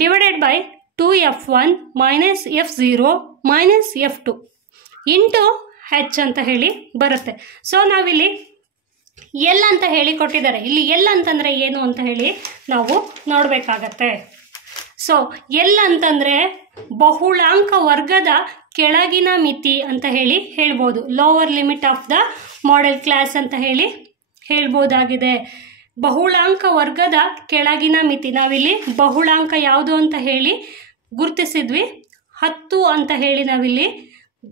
divided by 2F1 minus F0 minus F2 into H ಅಂತ ಹೇಳಿ ಬರುತ್ತೆ. ಸೊ ನಾವಿಲ್ಲಿ ಎಲ್ ಅಂತ ಹೇಳಿ ಕೊಟ್ಟಿದ್ದಾರೆ. ಇಲ್ಲಿ ಎಲ್ ಅಂತಂದರೆ ಏನು ಅಂತ ಹೇಳಿ ನಾವು ನೋಡಬೇಕಾಗತ್ತೆ. ಸೊ ಎಲ್ ಅಂತಂದರೆ ಬಹುಳಾಂಕ ವರ್ಗದ ಕೆಳಗಿನ ಮಿತಿ ಅಂತ ಹೇಳಿ ಹೇಳ್ಬೋದು. Lower limit of the model class ಅಂತ ಹೇಳಿ ಹೇಳ್ಬೋದಾಗಿದೆ. ಬಹುಳಾಂಕ ವರ್ಗದ ಕೆಳಗಿನ ಮಿತಿ. ನಾವಿಲ್ಲಿ ಬಹುಳಾಂಕ ಯಾವುದು ಅಂತ ಹೇಳಿ ಗುರುತಿಸಿದ್ವಿ, 10 ಅಂತ ಹೇಳಿ ನಾವಿಲ್ಲಿ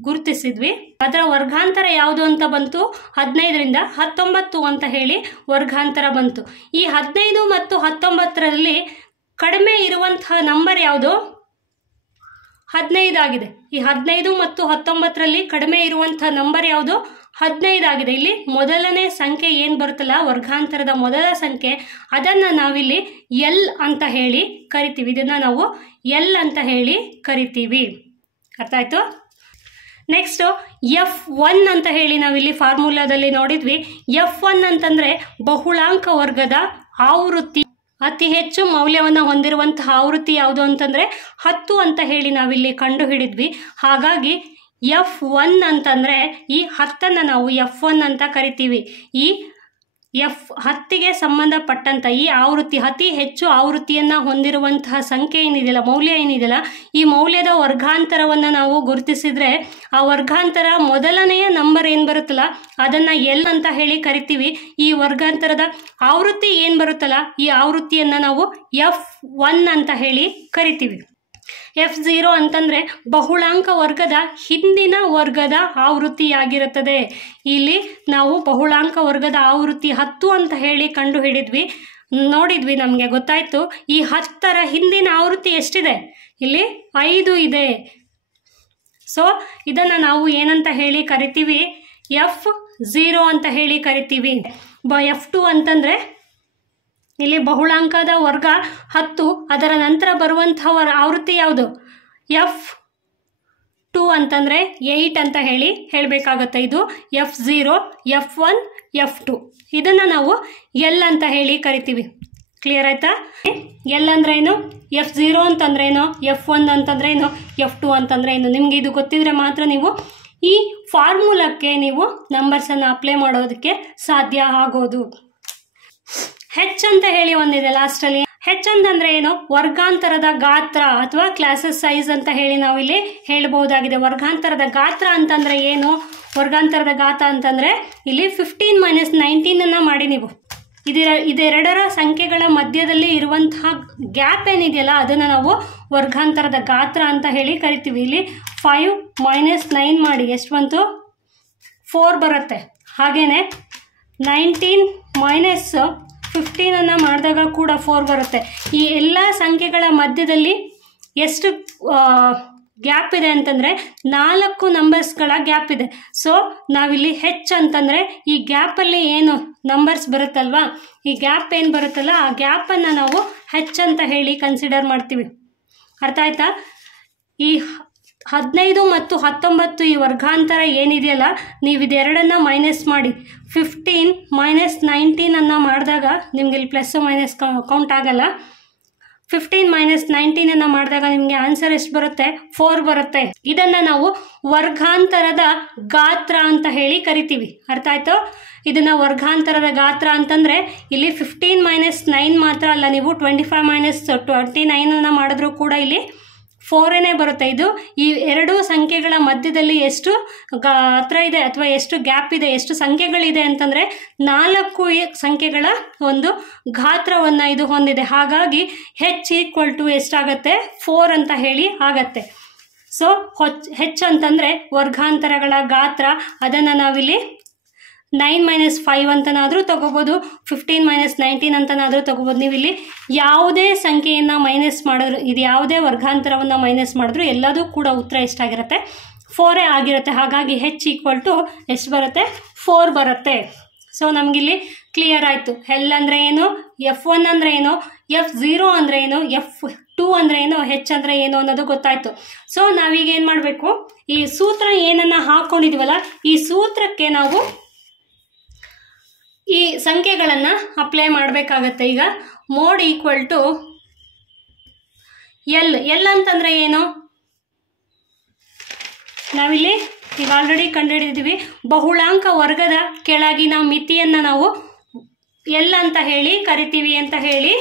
ಗುರುತಿಸಿದ್ವಿ. ಅದರ ವರ್ಗಾಂತರ ಯಾವುದು ಅಂತ ಬಂತು, 15ರಿಂದ 19 ಅಂತ ಹೇಳಿ ವರ್ಗಾಂತರ ಬಂತು. ಈ 15 ಮತ್ತು 19ರಲ್ಲಿ ಕಡಿಮೆ ಇರುವಂತಹ ನಂಬರ್ ಯಾವುದು? 15 ಆಗಿದೆ. ಈ 15 ಮತ್ತು 19ರಲ್ಲಿ ಕಡಿಮೆ ಇರುವಂತಹ ನಂಬರ್ ಯಾವುದು? 15 ಆಗಿದೆ. ಇಲ್ಲಿ ಮೊದಲನೇ ಸಂಖ್ಯೆ ಏನು ಬರುತ್ತಲ್ಲ, ವರ್ಗಾಂತರದ ಮೊದಲ ಸಂಖ್ಯೆ, ಅದನ್ನು ನಾವಿಲ್ಲಿ ಎಲ್ ಅಂತ ಹೇಳಿ ಕರಿತೀವಿ. ಇದನ್ನು ನಾವು ಎಲ್ ಅಂತ ಹೇಳಿ ಕರಿತೀವಿ. ಅರ್ಥ ಆಯ್ತು? ನೆಕ್ಸ್ಟು F1 ಅಂತ ಹೇಳಿ ನಾವಿಲ್ಲಿ ಫಾರ್ಮುಲಾದಲ್ಲಿ ನೋಡಿದ್ವಿ. F1 ಅಂತಂದರೆ ಬಹುಳಾಂಕ ವರ್ಗದ ಆವೃತ್ತಿ. ಅತಿ ಹೆಚ್ಚು ಮೌಲ್ಯವನ್ನು ಹೊಂದಿರುವಂತಹ ಆವೃತ್ತಿ ಯಾವುದು ಅಂತಂದರೆ 10 ಅಂತ ಹೇಳಿ ನಾವಿಲ್ಲಿ ಕಂಡು ಹಿಡಿದ್ವಿ. ಹಾಗಾಗಿ F1 ಅಂತಂದರೆ ಈ 10ನ್ನು ನಾವು F1 ಅಂತ ಕರಿತೀವಿ. ಈ F10ಗೆ ಸಂಬಂಧಪಟ್ಟಂಥ ಈ ಆವೃತ್ತಿ, ಅತಿ ಹೆಚ್ಚು ಆವೃತ್ತಿಯನ್ನು ಹೊಂದಿರುವಂತಹ ಸಂಖ್ಯೆ ಏನಿದೆಯಲ್ಲ, ಮೌಲ್ಯ ಏನಿದೆಯಲ್ಲ, ಈ ಮೌಲ್ಯದ ವರ್ಗಾಂತರವನ್ನು ನಾವು ಗುರುತಿಸಿದರೆ ಆ ವರ್ಗಾಂತರ ಮೊದಲನೆಯ ನಂಬರ್ ಏನು ಬರುತ್ತಲ್ಲ ಅದನ್ನು ಎಲ್ ಅಂತ ಹೇಳಿ ಕರಿತೀವಿ. ಈ ವರ್ಗಾಂತರದ ಆವೃತ್ತಿ ಏನು ಬರುತ್ತಲ್ಲ ಈ ಆವೃತ್ತಿಯನ್ನು ನಾವು F1 ಅಂತ ಹೇಳಿ ಕರಿತೀವಿ. F0 ಅಂತಂದರೆ ಬಹುಳಾಂಕ ವರ್ಗದ ಹಿಂದಿನ ವರ್ಗದ ಆವೃತ್ತಿಯಾಗಿರುತ್ತದೆ. ಇಲ್ಲಿ ನಾವು ಬಹುಳಾಂಕ ವರ್ಗದ ಆವೃತ್ತಿ 10 ಅಂತ ಹೇಳಿ ಕಂಡು ಹಿಡಿದ್ವಿ, ನೋಡಿದ್ವಿ, ನಮಗೆ ಗೊತ್ತಾಯಿತು. ಈ 10ರ ಹಿಂದಿನ ಆವೃತ್ತಿ ಎಷ್ಟಿದೆ? ಇಲ್ಲಿ 5 ಇದೆ. ಸೊ ಇದನ್ನು ನಾವು ಏನಂತ ಹೇಳಿ ಕರಿತೀವಿ? F0 ಅಂತ ಹೇಳಿ ಕರಿತೀವಿ. F2 ಅಂತಂದರೆ ಇಲ್ಲಿ ಬಹುಳಾಂಕದ ವರ್ಗ 10, ಅದರ ನಂತರ ಬರುವಂತಹ ಆವೃತ್ತಿ ಯಾವುದು? F2 ಅಂತಂದರೆ 8 ಅಂತ ಹೇಳಿ ಹೇಳಬೇಕಾಗತ್ತೆ. ಇದು F0, F1, F2 ಇದನ್ನು ನಾವು ಎಲ್ ಅಂತ ಹೇಳಿ ಕರಿತೀವಿ. ಕ್ಲಿಯರ್ ಆಯ್ತಾ? ಎಲ್ ಅಂದ್ರೆ ಏನು, F0 ಅಂತಂದ್ರೆ ಏನು, F1 ಅಂತಂದ್ರೆ ಏನು, F2 ಅಂತಂದ್ರೆ ಏನು, ನಿಮಗೆ ಇದು ಗೊತ್ತಿದ್ರೆ ಮಾತ್ರ ನೀವು ಈ ಫಾರ್ಮುಲಾಕ್ಕೆ ನೀವು ನಂಬರ್ಸನ್ನು ಅಪ್ಲೈ ಮಾಡೋದಕ್ಕೆ ಸಾಧ್ಯ ಆಗೋದು. ಹೆಚ್ ಅಂತ ಹೇಳಿ ಒಂದಿದೆ ಲಾಸ್ಟಲ್ಲಿ. ಹೆಚ್ ಅಂತಂದ್ರೆ ಏನು? ವರ್ಗಾಂತರದ ಗಾತ್ರ ಅಥವಾ ಕ್ಲಾಸಸ್ ಸೈಜ್ ಅಂತ ಹೇಳಿ ನಾವಿಲ್ಲಿ ಹೇಳಬಹುದಾಗಿದೆ. ವರ್ಗಾಂತರದ ಗಾತ್ರ ಅಂತಂದ್ರೆ ಏನು? ವರ್ಗಾಂತರದ ಗಾತ್ರ ಅಂತಂದ್ರೆ ಇಲ್ಲಿ 15 - 19 ಮಾಡಿ ನೀವು ಇದೆರಡರ ಸಂಖ್ಯೆಗಳ ಮಧ್ಯದಲ್ಲಿ ಇರುವಂತಹ ಗ್ಯಾಪ್ ಏನಿದೆಯಲ್ಲ ಅದನ್ನು ನಾವು ವರ್ಗಾಂತರದ ಗಾತ್ರ ಅಂತ ಹೇಳಿ ಕರಿತೀವಿ. ಇಲ್ಲಿ 5 - 9 ಮಾಡಿ ಎಷ್ಟು ಬಂತು? 4 ಬರುತ್ತೆ. ಹಾಗೇನೆ 19 - 15 ಮಾಡಿದಾಗ ಕೂಡ 4 ಬರುತ್ತೆ. ಈ ಎಲ್ಲ ಸಂಖ್ಯೆಗಳ ಮಧ್ಯದಲ್ಲಿ ಎಷ್ಟು ಗ್ಯಾಪ್ ಇದೆ ಅಂತಂದರೆ 4 ನಂಬರ್ಸ್ಗಳ ಗ್ಯಾಪ್ ಇದೆ. ಸೊ ನಾವಿಲ್ಲಿ ಹೆಚ್ ಅಂತಂದರೆ ಈ ಗ್ಯಾಪಲ್ಲಿ ಏನು ನಂಬರ್ಸ್ ಬರುತ್ತಲ್ವಾ, ಈ ಗ್ಯಾಪ್ ಏನು ಬರುತ್ತಲ್ಲ ಆ ಗ್ಯಾಪನ್ನು ನಾವು ಹೆಚ್ ಅಂತ ಹೇಳಿ ಕನ್ಸಿಡರ್ ಮಾಡ್ತೀವಿ. ಅರ್ಥ ಆಯ್ತಾ? ಈ 15 ಮತ್ತು 19 ಈ ವರ್ಗಾಂತರ ಏನಿದೆಯಲ್ಲ, ನೀವು ಇದೆರಡನ್ನು ಮೈನಸ್ ಮಾಡಿ 15 - 19 ಮಾಡಿದಾಗ ನಿಮಗೆ ಇಲ್ಲಿ ಪ್ಲಸ್ ಮೈನಸ್ ಕೌಂಟ್ ಆಗಲ್ಲ. 15 - 19 ಮಾಡಿದಾಗ ನಿಮಗೆ ಆನ್ಸರ್ ಎಷ್ಟು ಬರುತ್ತೆ? 4 ಬರುತ್ತೆ. ಇದನ್ನು ನಾವು ವರ್ಗಾಂತರದ ಗಾತ್ರ ಅಂತ ಹೇಳಿ ಕರಿತೀವಿ. ಅರ್ಥ ಆಯ್ತು? ಇದನ್ನು ವರ್ಗಾಂತರದ ಗಾತ್ರ ಅಂತಂದರೆ ಇಲ್ಲಿ 15 - 9 ಮಾತ್ರ ಅಲ್ಲ, ನೀವು 25 - 29 ಮಾಡಿದ್ರೂ ಕೂಡ ಇಲ್ಲಿ 4 ಬರುತ್ತೆ. ಇದು ಈ ಎರಡು ಸಂಖ್ಯೆಗಳ ಮಧ್ಯದಲ್ಲಿ ಎಷ್ಟು ಗಾತ್ರ ಇದೆ ಅಥವಾ ಎಷ್ಟು ಗ್ಯಾಪ್ ಇದೆ, ಎಷ್ಟು ಸಂಖ್ಯೆಗಳಿದೆ ಅಂತಂದರೆ 4 ಸಂಖ್ಯೆಗಳ ಒಂದು ಗಾತ್ರವನ್ನು ಇದು ಹೊಂದಿದೆ. ಹಾಗಾಗಿ ಹೆಚ್ = ಎಷ್ಟಾಗತ್ತೆ? 4 ಅಂತ ಹೇಳಿ ಆಗತ್ತೆ. ಸೊ ಹೆಚ್ ಅಂತಂದರೆ ವರ್ಗಾಂತರಗಳ ಗಾತ್ರ. ಅದನ್ನು ನಾವಿಲ್ಲಿ 9 - 5 ಅಂತನಾದರೂ ತಗೋಬೋದು, 15 - 19 ಅಂತನಾದರೂ ತಗೋಬೋದು. ನೀವು ಇಲ್ಲಿ ಯಾವುದೇ ಸಂಖ್ಯೆಯನ್ನು ಮೈನಸ್ ಮಾಡಿದ್ರು, ಇದು ಯಾವುದೇ ವರ್ಗಾಂತರವನ್ನು ಮೈನಸ್ ಮಾಡಿದ್ರು ಎಲ್ಲದೂ ಕೂಡ ಉತ್ತರ ಎಷ್ಟಾಗಿರುತ್ತೆ? 4 ಆಗಿರುತ್ತೆ. ಹಾಗಾಗಿ ಹೆಚ್ = ಎಷ್ಟು ಬರುತ್ತೆ? 4 ಬರುತ್ತೆ. ಸೊ ನಮಗಿಲ್ಲಿ ಕ್ಲಿಯರ್ ಆಯಿತು. ಎಲ್ ಅಂದರೆ ಏನು, F1 ಅಂದರೆ ಏನು, F0 ಅಂದರೆ ಏನು, F2 ಅಂದರೆ ಏನು, H ಅಂದರೆ ಏನು ಅನ್ನೋದು ಗೊತ್ತಾಯಿತು. ಸೊ ನಾವೀಗ ಏನು ಮಾಡಬೇಕು, ಈ ಸೂತ್ರ ಏನನ್ನ ಹಾಕ್ಕೊಂಡಿದ್ದೀವಲ್ಲ ಈ ಸೂತ್ರಕ್ಕೆ ನಾವು ಈ ಸಂಖ್ಯೆಗಳನ್ನು ಅಪ್ಲೈ ಮಾಡಬೇಕಾಗತ್ತೆ. ಈಗ ಮೋಡ್ ಈಕ್ವಲ್ ಟು ಎಲ್ ಅಂತಂದರೆ ಏನು, ನಾವಿಲ್ಲಿ ಈಗ ಆಲ್ರೆಡಿ ಕಂಡುಹಿಡಿದಿದ್ದೀವಿ. ಬಹುಳಾಂಕ ವರ್ಗದ ಕೆಳಗಿನ ಮಿತಿಯನ್ನು ನಾವು ಎಲ್ ಅಂತ ಹೇಳಿ ಕರಿತೀವಿ ಅಂತ ಹೇಳಿ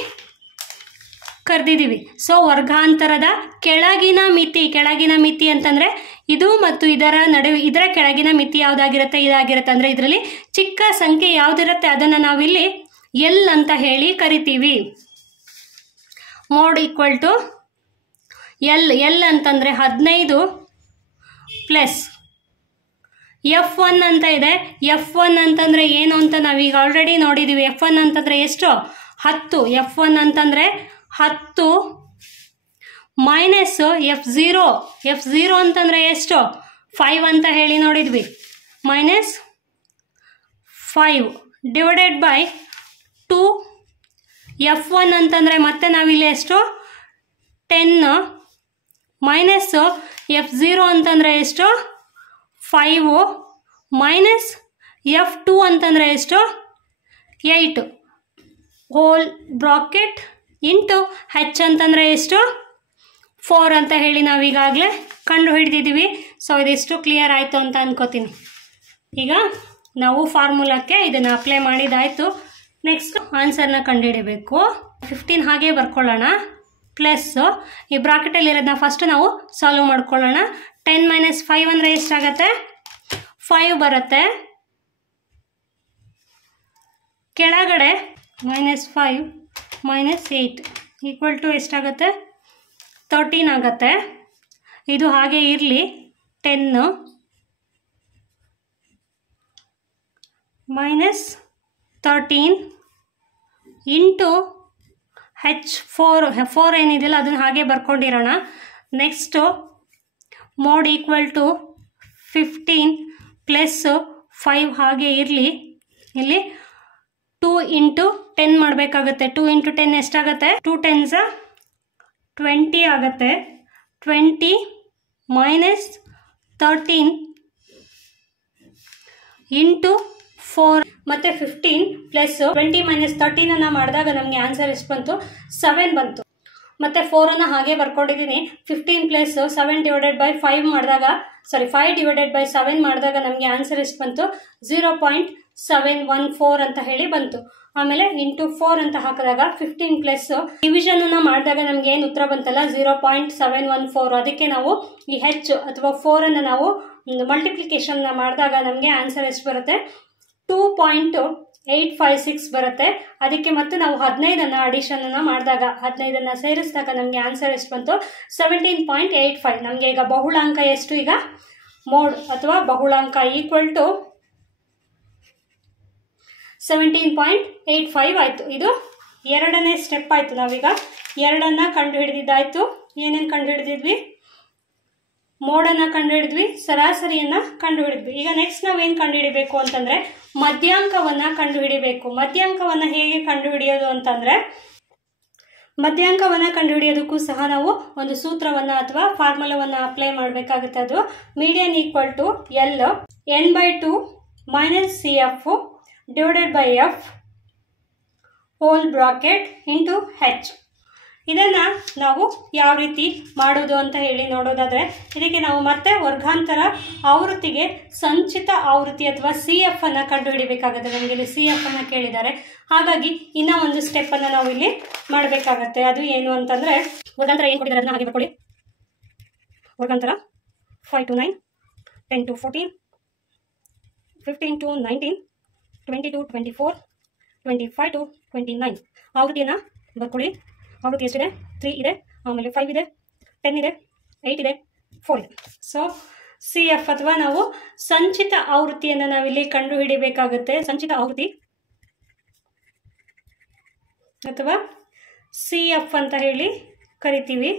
ಕರೆದಿದ್ದೀವಿ. ಸೊ ವರ್ಗಾಂತರದ ಕೆಳಗಿನ ಮಿತಿ ಅಂತಂದರೆ ಇದು ಮತ್ತು ಇದರ ನಡುವೆ, ಇದರ ಕೆಳಗಿನ ಮಿತಿ ಯಾವುದಾಗಿರುತ್ತೆ, ಇದಾಗಿರುತ್ತೆ. ಅಂದರೆ ಇದರಲ್ಲಿ ಚಿಕ್ಕ ಸಂಖ್ಯೆ ಯಾವುದಿರುತ್ತೆ ಅದನ್ನು ನಾವಿಲ್ಲಿ ಎಲ್ ಅಂತ ಹೇಳಿ ಕರಿತೀವಿ. ಮೋಡ್ ಈಕ್ವಲ್ ಟು ಎಲ್ ಅಂತಂದರೆ 15 ಪ್ಲಸ್ F1 ಅಂತ ಇದೆ. F1 ಅಂತಂದರೆ ಏನು ಅಂತ ನಾವೀಗ ಆಲ್ರೆಡಿ ನೋಡಿದ್ದೀವಿ. F1 ಅಂತಂದರೆ ಎಷ್ಟು, 10. F1 ಅಂತಂದರೆ 10 ಮೈನಸ್ F0 ಅಂತಂದರೆ ಎಷ್ಟು, 5 ಅಂತ ಹೇಳಿ ನೋಡಿದ್ವಿ. Minus 5 divided by 2. F1 ಅಂತಂದರೆ ಮತ್ತೆ ನಾವಿಲ್ಲಿ ಎಷ್ಟು, 10 ಮೈನಸ್ F0 ಅಂತಂದರೆ ಎಷ್ಟು, 5 ಮೈನಸ್ F2 ಅಂತಂದರೆ ಎಷ್ಟು, 8 ಹೋಲ್ ಬ್ರಾಕೆಟ್ ಇಂಟು H ಅಂತಂದರೆ ಎಷ್ಟು, 4 ಅಂತ ಹೇಳಿ ನಾವೀಗಾಗಲೇ ಕಂಡು ಹಿಡಿದಿದ್ದೀವಿ. ಸೊ ಇದಿಷ್ಟು ಕ್ಲಿಯರ್ ಆಯಿತು ಅಂತ ಅನ್ಕೋತೀನಿ. ಈಗ ನಾವು ಫಾರ್ಮುಲಾಕ್ಕೆ ಇದನ್ನು ಅಪ್ಲೈ ಮಾಡಿದ್ದಾಯಿತು. ನೆಕ್ಸ್ಟ್ ಆನ್ಸರ್ನ ಕಂಡುಹಿಡಿಬೇಕು. 15 ಹಾಗೆ ಬರ್ಕೊಳ್ಳೋಣ. ಪ್ಲಸ್ ಈ ಬ್ರಾಕೆಟಲ್ಲಿರೋದನ್ನ ಫಸ್ಟ್ ನಾವು ಸಾಲ್ವ್ ಮಾಡ್ಕೊಳ್ಳೋಣ. 10 ಮೈನಸ್ 5 ಅಂದರೆ ಎಷ್ಟಾಗತ್ತೆ, 5 ಬರುತ್ತೆ. ಕೆಳಗಡೆ ಮೈನಸ್ 5 ಮೈನಸ್ 8 ಈಕ್ವಲ್ ಟು ಎಷ್ಟಾಗುತ್ತೆ, 13 ಆಗುತ್ತೆ. ಇದು ಹಾಗೆ ಇರಲಿ. 10 ಮೈನಸ್ 13 ಇಂಟು H4 ಏನಿದೆಯಲ್ಲ ಅದನ್ನು ಹಾಗೆ ಬರ್ಕೊಂಡಿರೋಣ. Next mode equal to 15 plus 5 ಹಾಗೆ ಇರಲಿ. ಇಲ್ಲಿ 2 ಇಂಟು 10 ಮಾಡಬೇಕಾಗುತ್ತೆ. 2 ಇಂಟು 10 ಎಷ್ಟಾಗುತ್ತೆ, 2 10s 20 ಆಗುತ್ತೆ. 20 ಮೈನಸ್ 13 ಇಂಟು 4 ಮತ್ತು 15 ಪ್ಲಸ್ 20 ಮೈನಸ್ 13 ಮಾಡಿದಾಗ ನಮಗೆ ಆನ್ಸರ್ ಎಷ್ಟು ಬಂತು, 7 ಬಂತು. ಮತ್ತು 4 ಹಾಗೆ ಬರ್ಕೊಂಡಿದ್ದೀನಿ. 15 ಪ್ಲಸ್ 7 ಡಿವೈಡೆಡ್ ಬೈ 5 ಮಾಡಿದಾಗ 5 ಡಿವೈಡೆಡ್ ಬೈ 7 ಮಾಡಿದಾಗ ನಮಗೆ ಆನ್ಸರ್ ಎಷ್ಟು ಬಂತು, 0.714 ಅಂತ ಹೇಳಿ ಬಂತು. ಆಮೇಲೆ ಇಂಟು 4 ಅಂತ ಹಾಕಿದಾಗ 15 ಪ್ಲಸ್ ಡಿವಿಷನ್ ಮಾಡಿದಾಗ ನಮ್ಗೆ ಏನು ಉತ್ತರ ಬಂತಲ್ಲ 0.714. ಅದಕ್ಕೆ ನಾವು ಈ H ಅಥವಾ 4 ನಾವು ಮಲ್ಟಿಪ್ಲಿಕೇಶನ್ ಮಾಡಿದಾಗ ನಮಗೆ ಆನ್ಸರ್ ಎಷ್ಟು ಬರುತ್ತೆ, 2.856 ಬರುತ್ತೆ. ಅದಕ್ಕೆ ಮತ್ತೆ ನಾವು 15 ಅಡಿಷನ್ ಮಾಡಿದಾಗ 15 ಸೇರಿಸಿದಾಗ ನಮಗೆ ಆನ್ಸರ್ ಎಷ್ಟು ಬಂತು, 17.85. ನಮಗೆ ಈಗ ಬಹುಳಾಂಕ ಎಷ್ಟು, ಈಗ ಮೋಡ್ ಅಥವಾ ಬಹುಳಾಂಕ ಈಕ್ವಲ್ ಟು 17.85 ಆಯಿತು. ಇದು ಎರಡನೇ ಸ್ಟೆಪ್ ಆಯಿತು. ನಾವೀಗ ಎರಡನ್ನು ಕಂಡು ಹಿಡಿದಿದ್ದಾಯಿತು. ಏನೇನು ಕಂಡು ಹಿಡಿದಿದ್ವಿ, ಮೋಡನ್ನು ಕಂಡು ಹಿಡಿದ್ವಿ, ಸರಾಸರಿಯನ್ನು ಕಂಡು ಹಿಡಿದ್ವಿ. ಈಗ ನೆಕ್ಸ್ಟ್ ನಾವೇನು ಕಂಡು ಹಿಡಿಬೇಕು ಅಂತಂದರೆ ಮಧ್ಯಾಂಕವನ್ನು ಕಂಡು ಹಿಡಿಬೇಕು. ಮಧ್ಯಾಂಕವನ್ನು ಹೇಗೆ ಕಂಡು ಹಿಡಿಯೋದು ಅಂತಂದರೆ, ಮಧ್ಯಾಂಕವನ್ನು ಕಂಡು ಹಿಡಿಯೋದಕ್ಕೂ ಸಹ ನಾವು ಒಂದು ಸೂತ್ರವನ್ನು ಅಥವಾ ಫಾರ್ಮುಲಾವನ್ನು ಅಪ್ಲೈ ಮಾಡಬೇಕಾಗುತ್ತೆ. ಅದು median equal to L n/2 minus CF divided by F whole bracket into H. ಇದನ್ನು ನಾವು ಯಾವ ರೀತಿ ಮಾಡೋದು ಅಂತ ಹೇಳಿ ನೋಡೋದಾದರೆ, ಇದಕ್ಕೆ ನಾವು ಮತ್ತೆ ವರ್ಗಾಂತರ ಆವೃತ್ತಿಗೆ ಸಂಚಿತ ಆವೃತ್ತಿ ಅಥವಾ CF ಅನ್ನು ಕಂಡು ಹಿಡಿಬೇಕಾಗುತ್ತೆ. ನಮಗೆ ಇಲ್ಲಿ CF ಅನ್ನು ಕೇಳಿದ್ದಾರೆ. ಹಾಗಾಗಿ ಇನ್ನೂ ಒಂದು ಸ್ಟೆಪ್ಪನ್ನು ನಾವು ಇಲ್ಲಿ ಮಾಡಬೇಕಾಗತ್ತೆ. ಅದು ಏನು ಅಂತಂದರೆ, ವರ್ಗಾಂತರ ಏನು ಕೊಟ್ಟಿದ್ದಾರೆ ಅದನ್ನು ಹಾಗೆ ಬರ್ಕೊಳ್ಳಿ. ವರ್ಗಾಂತರ 5 to 9, 10 to 14, 15 to 19, 20 to 24, 25 to 29. ಆವೃತ್ತಿಯನ್ನು ಬರ್ಕೊಳ್ಳಿ. ಆವೃತ್ತಿ ಎಷ್ಟಿದೆ, 3 ಇದೆ, ಆಮೇಲೆ 5 ಇದೆ, 10 ಇದೆ, 8 ಇದೆ, 4 ಇದೆ. ಸೊ CF ಅಥವಾ ನಾವು ಸಂಚಿತ ಆವೃತ್ತಿಯನ್ನು ನಾವಿಲ್ಲಿ ಕಂಡು ಹಿಡಿಬೇಕಾಗುತ್ತೆ. ಸಂಚಿತ ಆವೃತ್ತಿ ಅಥವಾ CF ಅಂತ ಹೇಳಿ ಕರಿತೀವಿ.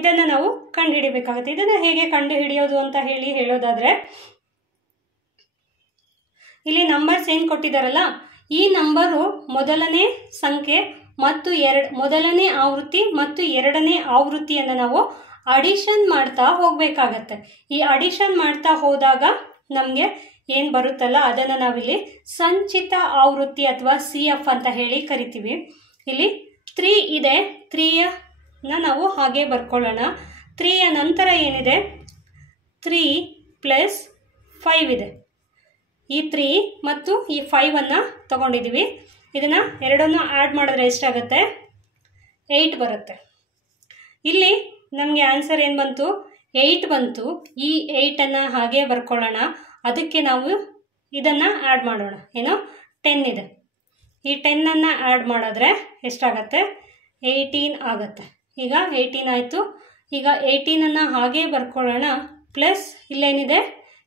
ಇದನ್ನು ನಾವು ಕಂಡು ಹಿಡಿಬೇಕಾಗುತ್ತೆ. ಇದನ್ನು ಹೇಗೆ ಕಂಡು ಹಿಡಿಯೋದು ಅಂತ ಹೇಳೋದಾದರೆ, ಇಲ್ಲಿ ನಂಬರ್ಸ್ ಏನು ಕೊಟ್ಟಿದ್ದಾರಲ್ಲ ಈ ನಂಬರು ಮೊದಲನೇ ಸಂಖ್ಯೆ ಮತ್ತು ಮೊದಲನೇ ಆವೃತ್ತಿ ಮತ್ತು ಎರಡನೇ ಆವೃತ್ತಿಯನ್ನು ನಾವು ಅಡಿಷನ್ ಮಾಡ್ತಾ ಹೋಗಬೇಕಾಗತ್ತೆ. ಈ ಅಡಿಷನ್ ಮಾಡ್ತಾ ಹೋದಾಗ ನಮಗೆ ಏನು ಬರುತ್ತಲ್ಲ ಅದನ್ನು ನಾವಿಲ್ಲಿ ಸಂಚಿತ ಆವೃತ್ತಿ ಅಥವಾ CF ಅಂತ ಹೇಳಿ ಕರಿತೀವಿ. ಇಲ್ಲಿ 3 ಇದೆ, 3ನ ನಾವು ಹಾಗೆ ಬರ್ಕೊಳ್ಳೋಣ. 3ಯ ನಂತರ ಏನಿದೆ, 3 + 5 ಇದೆ. ಈ 3 ಮತ್ತು ಈ 5ಅನ್ನು ತಗೊಂಡಿದ್ದೀವಿ. ಇದನ್ನು ಎರಡನ್ನು ಆ್ಯಡ್ ಮಾಡಿದ್ರೆ ಎಷ್ಟಾಗುತ್ತೆ, 8 ಬರುತ್ತೆ. ಇಲ್ಲಿ ನಮಗೆ ಆನ್ಸರ್ ಏನು ಬಂತು, 8 ಬಂತು. ಈ 8ಅನ್ನು ಹಾಗೆ ಬರ್ಕೊಳ್ಳೋಣ. ಅದಕ್ಕೆ ನಾವು ಇದನ್ನು ಆ್ಯಡ್ ಮಾಡೋಣ. ಏನು, 10 ಇದೆ. ಈ 10ಅನ್ನು ಆ್ಯಡ್ ಮಾಡಿದ್ರೆ ಎಷ್ಟಾಗತ್ತೆ, 18 ಆಗುತ್ತೆ. ಈಗ 18 ಆಯಿತು. ಈಗ 18ಅನ್ನು ಹಾಗೆ ಬರ್ಕೊಳ್ಳೋಣ. ಪ್ಲಸ್ ಇಲ್ಲೇನಿದೆ,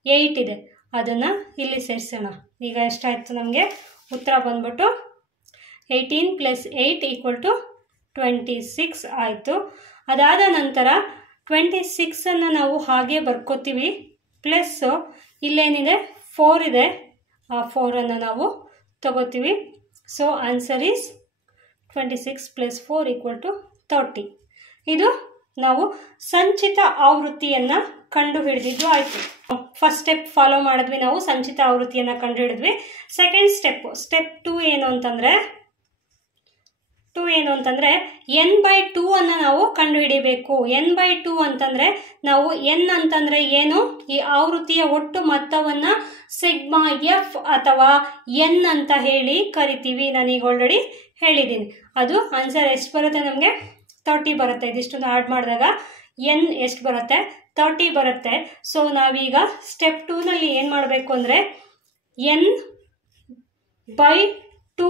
8 ಇದೆ, ಅದನ್ನು ಇಲ್ಲಿ ಸೇರಿಸೋಣ. ಈಗ ಎಷ್ಟಾಯಿತು, ನಮಗೆ ಉತ್ತರ ಬಂದ್ಬಿಟ್ಟು 18 + 8 = 26 ಆಯಿತು. ಅದಾದ ನಂತರ 26ಅನ್ನು ನಾವು ಹಾಗೆ ಬರ್ಕೋತೀವಿ. ಪ್ಲಸ್ಸು ಇಲ್ಲೇನಿದೆ, 4 ಇದೆ, ಆ 4ಅನ್ನು ನಾವು ತಗೋತೀವಿ. So answer is 26 + 4 = 30. ಇದು ನಾವು ಸಂಚಿತ ಆವೃತ್ತಿಯನ್ನು ಕಂಡು ಹಿಡಿದಿದ್ದು ಆಯಿತು. ಫಸ್ಟ್ ಸ್ಟೆಪ್ ಫಾಲೋ ಮಾಡಿದ್ವಿ, ನಾವು ಸಂಚಿತ ಆವೃತ್ತಿಯನ್ನು ಕಂಡು ಹಿಡಿದ್ವಿ. ಸೆಕೆಂಡ್ ಸ್ಟೆಪ್ 2 ಏನು ಅಂತಂದರೆ n/2 ಅನ್ನು ನಾವು ಕಂಡುಹಿಡಿಬೇಕು. n/2 ಅಂತಂದರೆ ನಾವು n ಅಂತಂದರೆ ಏನು, ಈ ಆವೃತ್ತಿಯ ಒಟ್ಟು ಮೊತ್ತವನ್ನು ಸಿಗ್ಮಾ f ಅಥವಾ n ಅಂತ ಹೇಳಿ ಕರಿತೀವಿ. ನಾನೀಗ ಆಲ್ರೆಡಿ ಹೇಳಿದ್ದೀನಿ. ಅದು ಆನ್ಸರ್ ಎಷ್ಟು ಬರುತ್ತೆ, ನಮಗೆ 30 ಬರುತ್ತೆ. ಇದಿಷ್ಟನ್ನು ಆ್ಯಡ್ ಮಾಡಿದಾಗ n ಎಷ್ಟು ಬರುತ್ತೆ, 30 ಬರುತ್ತೆ. ಸೊ ನಾವೀಗ ಸ್ಟೆಪ್ 2ನಲ್ಲಿ ಏನು ಮಾಡಬೇಕು ಅಂದರೆ n/2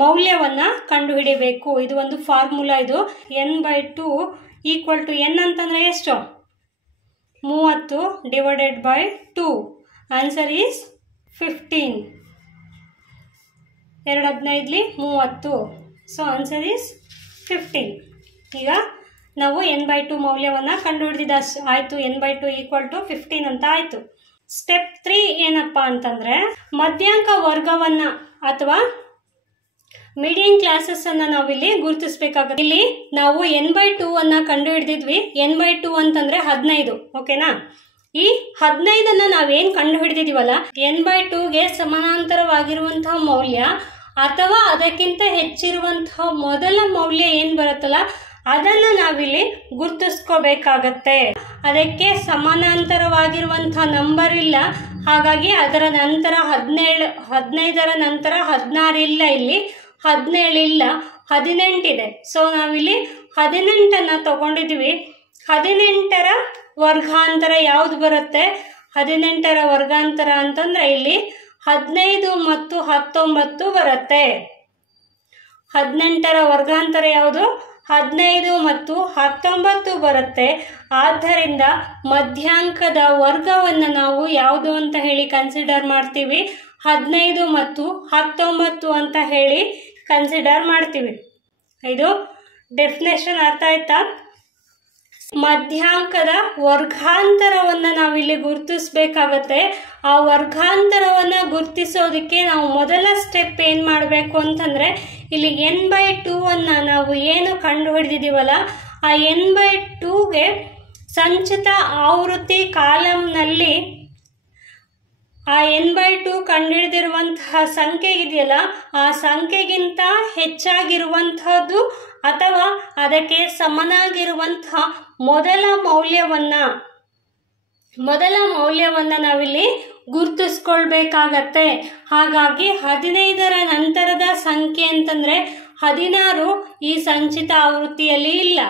ಮೌಲ್ಯವನ್ನು ಕಂಡುಹಿಡಿಯಬೇಕು. ಇದು ಒಂದು ಫಾರ್ಮುಲಾ. ಇದು n/2 = n ಅಂತಂದರೆ ಎಷ್ಟು, 30 / 2. Answer is 15. 2 15 30. So answer is 15. ಈಗ ನಾವು n/2 ಮೌಲ್ಯವನ್ನು ಕಂಡುಹಿಡಿದ ಆಯಿತು. n/2 = 15 ಅಂತ ಆಯಿತು. ಸ್ಟೆಪ್ 3 ಏನಪ್ಪ ಅಂತಂದರೆ ಮಧ್ಯಾಂಕ ವರ್ಗವನ್ನು ಅಥವಾ ಮೀಡಿಯನ್ ಕ್ಲಾಸಸ್ಸನ್ನು ನಾವಿಲ್ಲಿ ಗುರುತಿಸಬೇಕಾಗುತ್ತೆ. ಇಲ್ಲಿ ನಾವು n/2 ಅನ್ನು ಕಂಡು ಹಿಡಿದಿದ್ವಿ. n/2 ಅಂತಂದರೆ 15, ಓಕೆನಾ. ಈ 15ಅನ್ನು ನಾವೇನು ಕಂಡು ಹಿಡಿದಿದ್ದೀವಲ್ಲ, n/2ಗೆ ಸಮಾನಾಂತರವಾಗಿರುವಂತಹ ಮೌಲ್ಯ ಅಥವಾ ಅದಕ್ಕಿಂತ ಹೆಚ್ಚಿರುವಂತಹ ಮೊದಲ ಮೌಲ್ಯ ಏನು ಬರುತ್ತಲ್ಲ ಅದನ್ನು ನಾವಿಲ್ಲಿ ಗುರುತಿಸ್ಕೋಬೇಕಾಗತ್ತೆ. ಅದಕ್ಕೆ ಸಮಾನಾಂತರವಾಗಿರುವಂತಹ ನಂಬರ್ ಇಲ್ಲ, ಹಾಗಾಗಿ ಅದರ ನಂತರ 15ರ ನಂತರ 16 ಇಲ್ಲ, ಇಲ್ಲಿ 17 ಇಲ್ಲ, 18 ಇದೆ. ಸೊ ನಾವಿಲ್ಲಿ 18ಅನ್ನು ತಗೊಂಡಿದ್ದೀವಿ. 18ರ ವರ್ಗಾಂತರ ಯಾವುದು ಬರುತ್ತೆ, 18ರ ವರ್ಗಾಂತರ ಅಂತಂದರೆ ಇಲ್ಲಿ 15 ಮತ್ತು 19 ಬರುತ್ತೆ. 18ರ ವರ್ಗಾಂತರ ಯಾವುದು, 15 ಮತ್ತು 19 ಬರುತ್ತೆ. ಆದ್ದರಿಂದ ಮಧ್ಯಾಂಕದ ವರ್ಗವನ್ನು ನಾವು ಯಾವುದು ಅಂತ ಹೇಳಿ ಕನ್ಸಿಡರ್ ಮಾಡ್ತೀವಿ, 15 ಮತ್ತು 19 ಅಂತ ಹೇಳಿ ಕನ್ಸಿಡರ್ ಮಾಡ್ತೀವಿ. ಇದು ಡೆಫಿನೇಷನ್ ಅರ್ಥ ಆಯ್ತಾ. ಮಧ್ಯಾಂಕದ ವರ್ಗಾಂತರವನ್ನು ನಾವಿಲ್ಲಿ ಗುರುತಿಸ್ಬೇಕಾಗತ್ತೆ. ಆ ವರ್ಗಾಂತರವನ್ನು ಗುರುತಿಸೋದಕ್ಕೆ ನಾವು ಮೊದಲ ಸ್ಟೆಪ್ ಏನು ಮಾಡಬೇಕು ಅಂತಂದರೆ ಇಲ್ಲಿ n/2 ಅನ್ನು ನಾವು ಏನು ಕಂಡು ಹಿಡಿದಿದ್ದೀವಲ್ಲ ಆ n/2ಗೆ ಸಂಚಿತ ಆವೃತ್ತಿ ಕಾಲಂನಲ್ಲಿ ಆ n/2 ಕಂಡುಹಿಡಿದಿರುವಂತಹ ಸಂಖ್ಯೆ ಇದೆಯಲ್ಲ ಆ ಸಂಖ್ಯೆಗಿಂತ ಹೆಚ್ಚಾಗಿರುವಂತಹದ್ದು ಅಥವಾ ಅದಕ್ಕೆ ಸಮನಾಗಿರುವಂತಹ ಮೊದಲ ಮೌಲ್ಯವನ್ನು ನಾವಿಲ್ಲಿ ಗುರುತಿಸ್ಕೊಳ್ಬೇಕಾಗತ್ತೆ. ಹಾಗಾಗಿ 15ರ ನಂತರದ ಸಂಖ್ಯೆ ಅಂತಂದರೆ 16 ಈ ಸಂಚಿತ ಆವೃತ್ತಿಯಲ್ಲಿ ಇಲ್ಲ,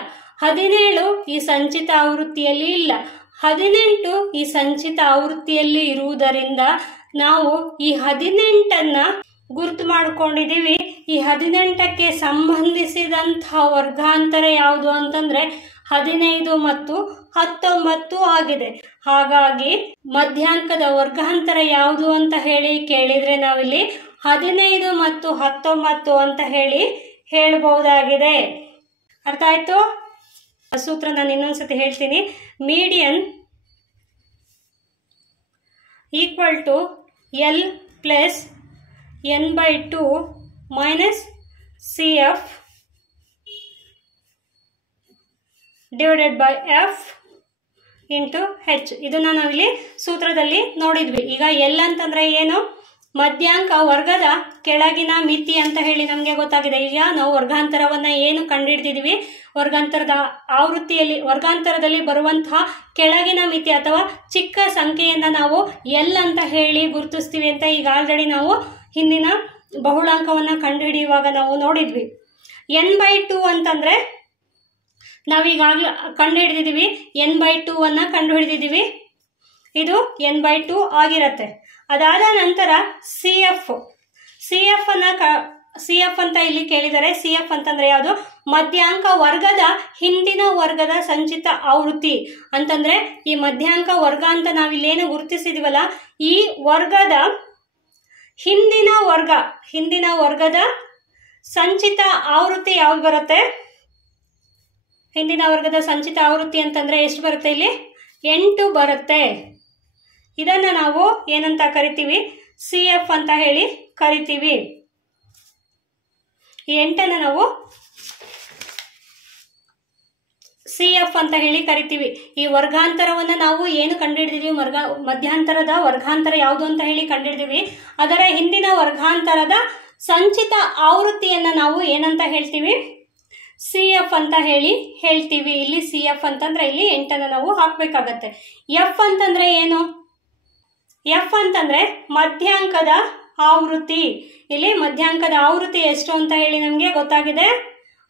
17 ಈ ಸಂಚಿತ ಆವೃತ್ತಿಯಲ್ಲಿ ಇಲ್ಲ, 18 ಈ ಸಂಚಿತ ಆವೃತ್ತಿಯಲ್ಲಿ ಇರುವುದರಿಂದ ನಾವು ಈ 18ಅನ್ನು ಗುರುತು ಮಾಡಿಕೊಂಡಿದ್ದೀವಿ. ಈ 18ಕ್ಕೆ ಸಂಬಂಧಿಸಿದಂತಹ ವರ್ಗಾಂತರ ಯಾವುದು ಅಂತಂದರೆ 15 ಮತ್ತು 19 ಆಗಿದೆ. ಹಾಗಾಗಿ ಮಧ್ಯಾಂಕದ ವರ್ಗಾಂತರ ಯಾವುದು ಅಂತ ಹೇಳಿ ಕೇಳಿದರೆ ನಾವಿಲ್ಲಿ 15 ಮತ್ತು 19 ಅಂತ ಹೇಳಿ ಹೇಳಬಹುದಾಗಿದೆ. ಅರ್ಥ ಆಯ್ತು. ಸೂತ್ರ ನಾನು ಇನ್ನೊಂದ್ಸತಿ ಹೇಳ್ತೀನಿ. Median = L + n/2 minus CF divided by F into H. ಇದನ್ನು ನಾವಿಲ್ಲಿ ಸೂತ್ರದಲ್ಲಿ ನೋಡಿದ್ವಿ. ಈಗ L ಅಂತಂದರೆ ಏನು? ಮಧ್ಯಾಂಕ ವರ್ಗದ ಕೆಳಗಿನ ಮಿತಿ ಅಂತ ಹೇಳಿ ನಮಗೆ ಗೊತ್ತಾಗಿದೆ. ಈಗ ನಾವು ವರ್ಗಾಂತರವನ್ನು ಏನು ಕಂಡುಹಿಡಿದಿದ್ದೀವಿ, ವರ್ಗಾಂತರದ ಆವೃತ್ತಿಯಲ್ಲಿ ವರ್ಗಾಂತರದಲ್ಲಿ ಬರುವಂತಹ ಕೆಳಗಿನ ಮಿತಿ ಅಥವಾ ಚಿಕ್ಕ ಸಂಖ್ಯೆಯನ್ನು ನಾವು L ಅಂತ ಹೇಳಿ ಗುರುತಿಸ್ತೀವಿ ಅಂತ ಈಗ ಆಲ್ರೆಡಿ ನಾವು ಹಿಂದಿನ ಬಹುಳಾಂಕವನ್ನು ಕಂಡುಹಿಡಿಯುವಾಗ ನಾವು ನೋಡಿದ್ವಿ. n/2 ಅಂತಂದರೆ ನಾವೀಗಾಗಲೇ ಕಂಡುಹಿಡಿದಿದ್ದೀವಿ, n/2 ಅನ್ನು ಕಂಡುಹಿಡಿದಿದ್ದೀವಿ. ಇದು n/2 ಆಗಿರುತ್ತೆ. ಅದಾದ ನಂತರ CF ಅಂತ ಇಲ್ಲಿ ಕೇಳಿದರೆ, CF ಅಂತಂದ್ರೆ ಯಾವುದು? ಮಧ್ಯಾಂಕ ವರ್ಗದ ಹಿಂದಿನ ವರ್ಗದ ಸಂಚಿತ ಆವೃತ್ತಿ ಅಂತಂದ್ರೆ ಈ ಮಧ್ಯಾಂಕ ವರ್ಗ ಅಂತ ನಾವಿಲ್ಲೇನು ಗುರುತಿಸಿದಿವಲ್ಲ, ಈ ವರ್ಗದ ಹಿಂದಿನ ವರ್ಗದ ಸಂಚಿತ ಆವೃತ್ತಿ ಯಾವ್ದು ಬರುತ್ತೆ? ಹಿಂದಿನ ವರ್ಗದ ಸಂಚಿತ ಆವೃತ್ತಿ ಅಂತಂದ್ರೆ ಎಷ್ಟು ಬರುತ್ತೆ? ಇಲ್ಲಿ 8 ಬರುತ್ತೆ. ಇದನ್ನು ನಾವು ಏನಂತ ಕರಿತೀವಿ? CF ಅಂತ ಹೇಳಿ ಕರಿತೀವಿ. ಈ 8ಅನ್ನು ನಾವು CF ಅಂತ ಹೇಳಿ ಕರಿತೀವಿ. ಈ ವರ್ಗಾಂತರವನ್ನು ನಾವು ಏನು ಕಂಡುಹಿಡಿದಿದ್ದೀವಿ, ಮಧ್ಯಾಂತರದ ವರ್ಗಾಂತರ ಯಾವುದು ಅಂತ ಹೇಳಿ ಕಂಡುಹಿಡಿದಿವಿ. ಅದರ ಹಿಂದಿನ ವರ್ಗಾಂತರದ ಸಂಚಿತ ಆವೃತ್ತಿಯನ್ನು ನಾವು ಏನಂತ ಹೇಳ್ತೀವಿ? CF ಅಂತ ಹೇಳ್ತೀವಿ. ಇಲ್ಲಿ CF ಅಂತಂದ್ರೆ ಇಲ್ಲಿ 8ಅನ್ನು ನಾವು ಹಾಕಬೇಕಾಗತ್ತೆ. F ಅಂತಂದ್ರೆ ಏನು? F ಅಂತಂದ್ರೆ ಮಧ್ಯಾಂಕದ ಆವೃತ್ತಿ. ಇಲ್ಲಿ ಮಧ್ಯಾಂಕದ ಆವೃತ್ತಿ ಎಷ್ಟು ಅಂತ ಹೇಳಿ ನಮಗೆ ಗೊತ್ತಾಗಿದೆ,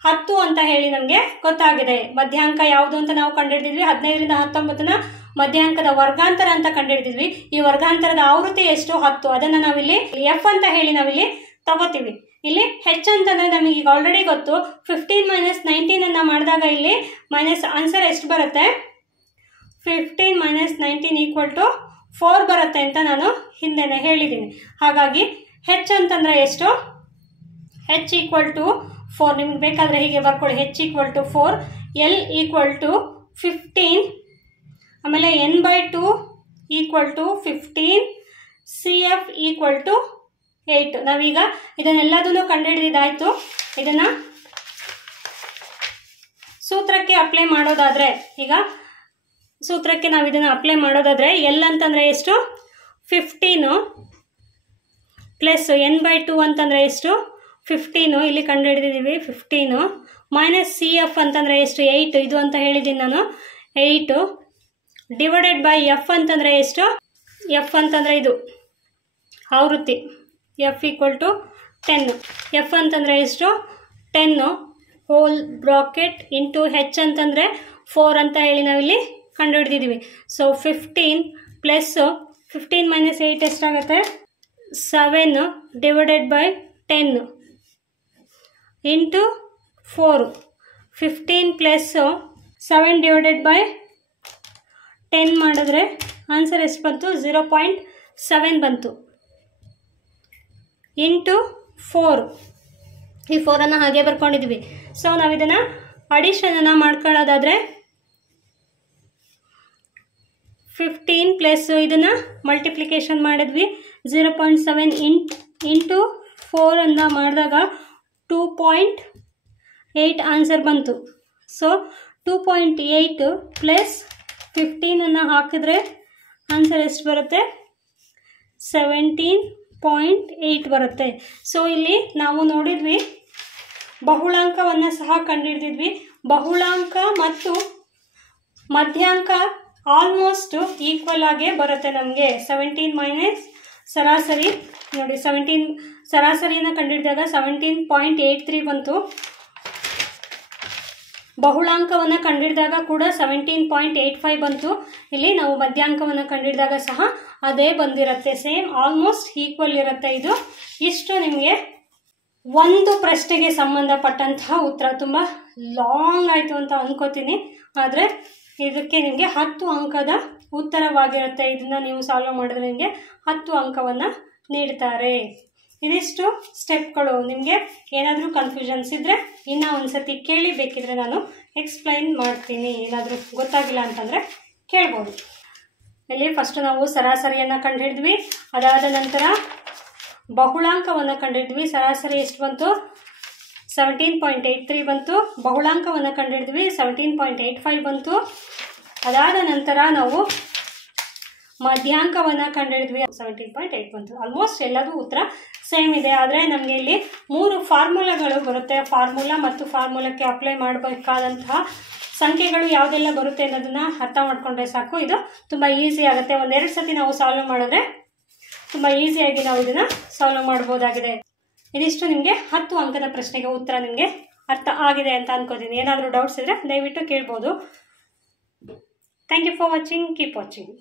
10 ಅಂತ ಹೇಳಿ ನಮಗೆ ಗೊತ್ತಾಗಿದೆ. ಮಧ್ಯಾಂಕ ಯಾವುದು ಅಂತ ನಾವು ಕಂಡುಹಿಡಿದಿದ್ವಿ, 15ರಿಂದ 19ನ ಮಧ್ಯಾಂಕದ ವರ್ಗಾಂತರ ಅಂತ ಕಂಡುಹಿಡಿದಿದ್ವಿ. ಈ ವರ್ಗಾಂತರದ ಆವೃತ್ತಿ ಎಷ್ಟು? 10. ಅದನ್ನು ನಾವಿಲ್ಲಿ F ಅಂತ ಹೇಳಿ ನಾವಿಲ್ಲಿ ತಗೋತೀವಿ. ಇಲ್ಲಿ H ಅಂತಂದ್ರೆ ನಮಗೆ ಈಗ ಆಲ್ರೆಡಿ ಗೊತ್ತು, 15 - 19 ಅನ್ನ ಮಾಡಿದಾಗ ಇಲ್ಲಿ ಮೈನಸ್ ಆನ್ಸರ್ ಎಷ್ಟು ಬರುತ್ತೆ? 15 - 19 = 4 ಬರುತ್ತೆ ಅಂತ ನಾನು ಹಿಂದೆನೆ ಹೇಳಿದ್ದೀನಿ. ಹಾಗಾಗಿ H ಅಂತಂದ್ರೆ ಎಷ್ಟು? H = 4. ನಿಮ್ಗೆ ಬೇಕಾದರೆ ಹೀಗೆ ಬರ್ಕೊಳ್ಳಿ, H = 4, L = 15, ಆಮೇಲೆ n/2 = 15, CF = 8. ನಾವೀಗ ಇದನ್ನೆಲ್ಲದನ್ನು ಕಂಡುಹಿಡಿದಿದ್ದಾಯಿತು. ಇದನ್ನು ಸೂತ್ರಕ್ಕೆ ಅಪ್ಲೈ ಮಾಡೋದಾದರೆ, ಈಗ ಸೂತ್ರಕ್ಕೆ ನಾವು ಇದನ್ನು ಅಪ್ಲೈ ಮಾಡೋದಾದರೆ L ಅಂತಂದರೆ ಎಷ್ಟು? 15 ಪ್ಲಸ್ n/2 ಅಂತಂದರೆ ಎಷ್ಟು? 15. ಇಲ್ಲಿ ಕಂಡುಹಿಡಿದಿದ್ದೀವಿ 15 ಮೈನಸ್ CF ಅಂತಂದರೆ ಎಷ್ಟು? 8. ಇದು ಅಂತ ಹೇಳಿದ್ದೀನಿ ನಾನು, 8 ಡಿವೈಡೆಡ್ ಬೈ F ಅಂತಂದರೆ ಎಷ್ಟು? F ಅಂತಂದರೆ ಇದು ಆವೃತ್ತಿ, F = 10. F ಅಂತಂದರೆ ಎಷ್ಟು? 10 ಹೋಲ್ ಬ್ರಾಕೆಟ್ ಇಂಟು H ಅಂತಂದರೆ 4 ಅಂತ ಹೇಳಿ ನಾವಿಲ್ಲಿ ಕಂಡುಹಿಡಿದಿದ್ದೀವಿ. ಸೊ 15 ಪ್ಲಸ್ 15 - 8 ಎಷ್ಟಾಗುತ್ತೆ? 7 divided by 10 into 4. 15 plus 7 divided by 10 ಮಾಡಿದ್ರೆ ಆನ್ಸರ್ ಎಷ್ಟು ಬಂತು? 0.7 ಬಂತು. ಇಂಟು 4, ಈ 4ಅನ್ನು ಹಾಗೆ ಬರ್ಕೊಂಡಿದ್ವಿ. ಸೊ ನಾವು ಇದನ್ನು ಅಡಿಷನನ್ನು ಮಾಡ್ಕೊಳ್ಳೋದಾದರೆ 15 ಪ್ಲಸ್ ಇದನ್ನು ಮಲ್ಟಿಪ್ಲಿಕೇಶನ್ ಮಾಡಿದ್ವಿ, 0.7 ಇಂಟು 4 ಅನ್ನು ಮಾಡಿದಾಗ 2.8 ಆನ್ಸರ್ ಬಂತು. ಸೊ 2.8 ಪ್ಲಸ್ 15ಅನ್ನು ಹಾಕಿದ್ರೆ ಆನ್ಸರ್ ಎಷ್ಟು ಬರುತ್ತೆ? 17.8 ಬರುತ್ತೆ. ಸೊ ಇಲ್ಲಿ ನಾವು ನೋಡಿದ್ವಿ, ಬಹುಳಾಂಕವನ್ನು ಸಹ ಕಂಡುಹಿಡಿದಿದ್ವಿ. ಬಹುಳಾಂಕ ಮತ್ತು ಮಧ್ಯಾಂಕ ಆಲ್ಮೋಸ್ಟ್ ಈಕ್ವಲ್ ಆಗೇ ಬರುತ್ತೆ ನಮಗೆ. 17 ಮೈನಸ್ ಸರಾಸರಿ ನೋಡಿ, 17 ಸರಾಸರಿಯನ್ನು ಕಂಡುಹಿಡಿದಾಗ 17.83 ಬಂತು. ಬಹುಳಾಂಕವನ್ನು ಕಂಡುಹಿಡಿದಾಗ ಕೂಡ 17.85 ಬಂತು. ಇಲ್ಲಿ ನಾವು ಮಧ್ಯಾಂಕವನ್ನು ಕಂಡುಹಿಡಿದಾಗ ಸಹ ಅದೇ ಬಂದಿರುತ್ತೆ, ಸೇಮ್ ಆಲ್ಮೋಸ್ಟ್ ಈಕ್ವಲ್ ಇರುತ್ತೆ. ಇದು ಇಷ್ಟು ನಿಮಗೆ ಒಂದು ಪ್ರಶ್ನೆಗೆ ಸಂಬಂಧಪಟ್ಟಂತಹ ಉತ್ತರ. ತುಂಬ ಲಾಂಗ್ ಆಯಿತು ಅಂತ ಅಂದ್ಕೋತೀನಿ, ಆದರೆ ಇದಕ್ಕೆ ನಿಮಗೆ 10 ಅಂಕದ ಉತ್ತರವಾಗಿರುತ್ತೆ. ಇದನ್ನು ನೀವು ಸಾಲ್ವ್ ಮಾಡಿದ್ರೆ ನಿಮಗೆ 10 ಅಂಕವನ್ನು ನೀಡ್ತಾರೆ. ಇದಿಷ್ಟು ಸ್ಟೆಪ್ಗಳು. ನಿಮಗೆ ಏನಾದರೂ ಕನ್ಫ್ಯೂಷನ್ಸ್ ಇದ್ದರೆ ಇನ್ನೂ ಒಂದು ಸತಿ ಕೇಳಿ, ಬೇಕಿದ್ರೆ ನಾನು ಎಕ್ಸ್ಪ್ಲೈನ್ ಮಾಡ್ತೀನಿ. ಏನಾದರೂ ಗೊತ್ತಾಗಿಲ್ಲ ಅಂತಂದರೆ ಕೇಳ್ಬೋದು. ಇಲ್ಲಿ ಫಸ್ಟ್ ನಾವು ಸರಾಸರಿಯನ್ನು ಕಂಡುಹಿಡಿದ್ವಿ. ಅದಾದ ನಂತರ ಬಹುಳಾಂಕವನ್ನು ಕಂಡಿಡಿದ್ವಿ. ಸರಾಸರಿ ಎಷ್ಟು ಬಂತು? 17.83 ಬಂತು. ಬಹುಳಾಂಕವನ್ನು ಕಂಡಿಡಿದ್ವಿ, 17.85 ಬಂತು. ಅದಾದ ನಂತರ ನಾವು ಮಧ್ಯಾಂಕವನ್ನು ಕಂಡಿಡಿದ್ವಿ, 17.8 ಬಂತು. ಆಲ್ಮೋಸ್ಟ್ ಎಲ್ಲದೂ ಉತ್ತರ ಸೇಮ್ ಇದೆ. ಆದರೆ ನಮಗೆ ಇಲ್ಲಿ 3 ಫಾರ್ಮುಲಾಗಳು ಬರುತ್ತೆ. ಫಾರ್ಮುಲಾ ಮತ್ತು ಫಾರ್ಮುಲಾಕ್ಕೆ ಅಪ್ಲೈ ಮಾಡಬೇಕಾದಂತಹ ಸಂಖ್ಯೆಗಳು ಯಾವುದೆಲ್ಲ ಬರುತ್ತೆ ಅನ್ನೋದನ್ನು ಅರ್ಥ ಮಾಡಿಕೊಂಡ್ರೆ ಸಾಕು. ಇದು ತುಂಬ ಈಸಿ ಆಗುತ್ತೆ. ಒಂದೆರಡು ಸತಿ ನಾವು ಸಾಲ್ವ್ ಮಾಡಿದ್ರೆ ತುಂಬ ಈಸಿಯಾಗಿ ನಾವು ಇದನ್ನು ಸಾಲ್ವ್ ಮಾಡ್ಬೋದಾಗಿದೆ. ಇದಿಷ್ಟು ನಿಮಗೆ 10 ಅಂಕದ ಪ್ರಶ್ನೆಗೆ ಉತ್ತರ ನಿಮಗೆ ಅರ್ಥ ಆಗಿದೆ ಅಂತ ಅನ್ಕೋತೀನಿ. ಏನಾದರೂ ಡೌಟ್ಸ್ ಇದ್ದರೆ ದಯವಿಟ್ಟು ಕೇಳ್ಬೋದು. Thank you for watching. Keep watching.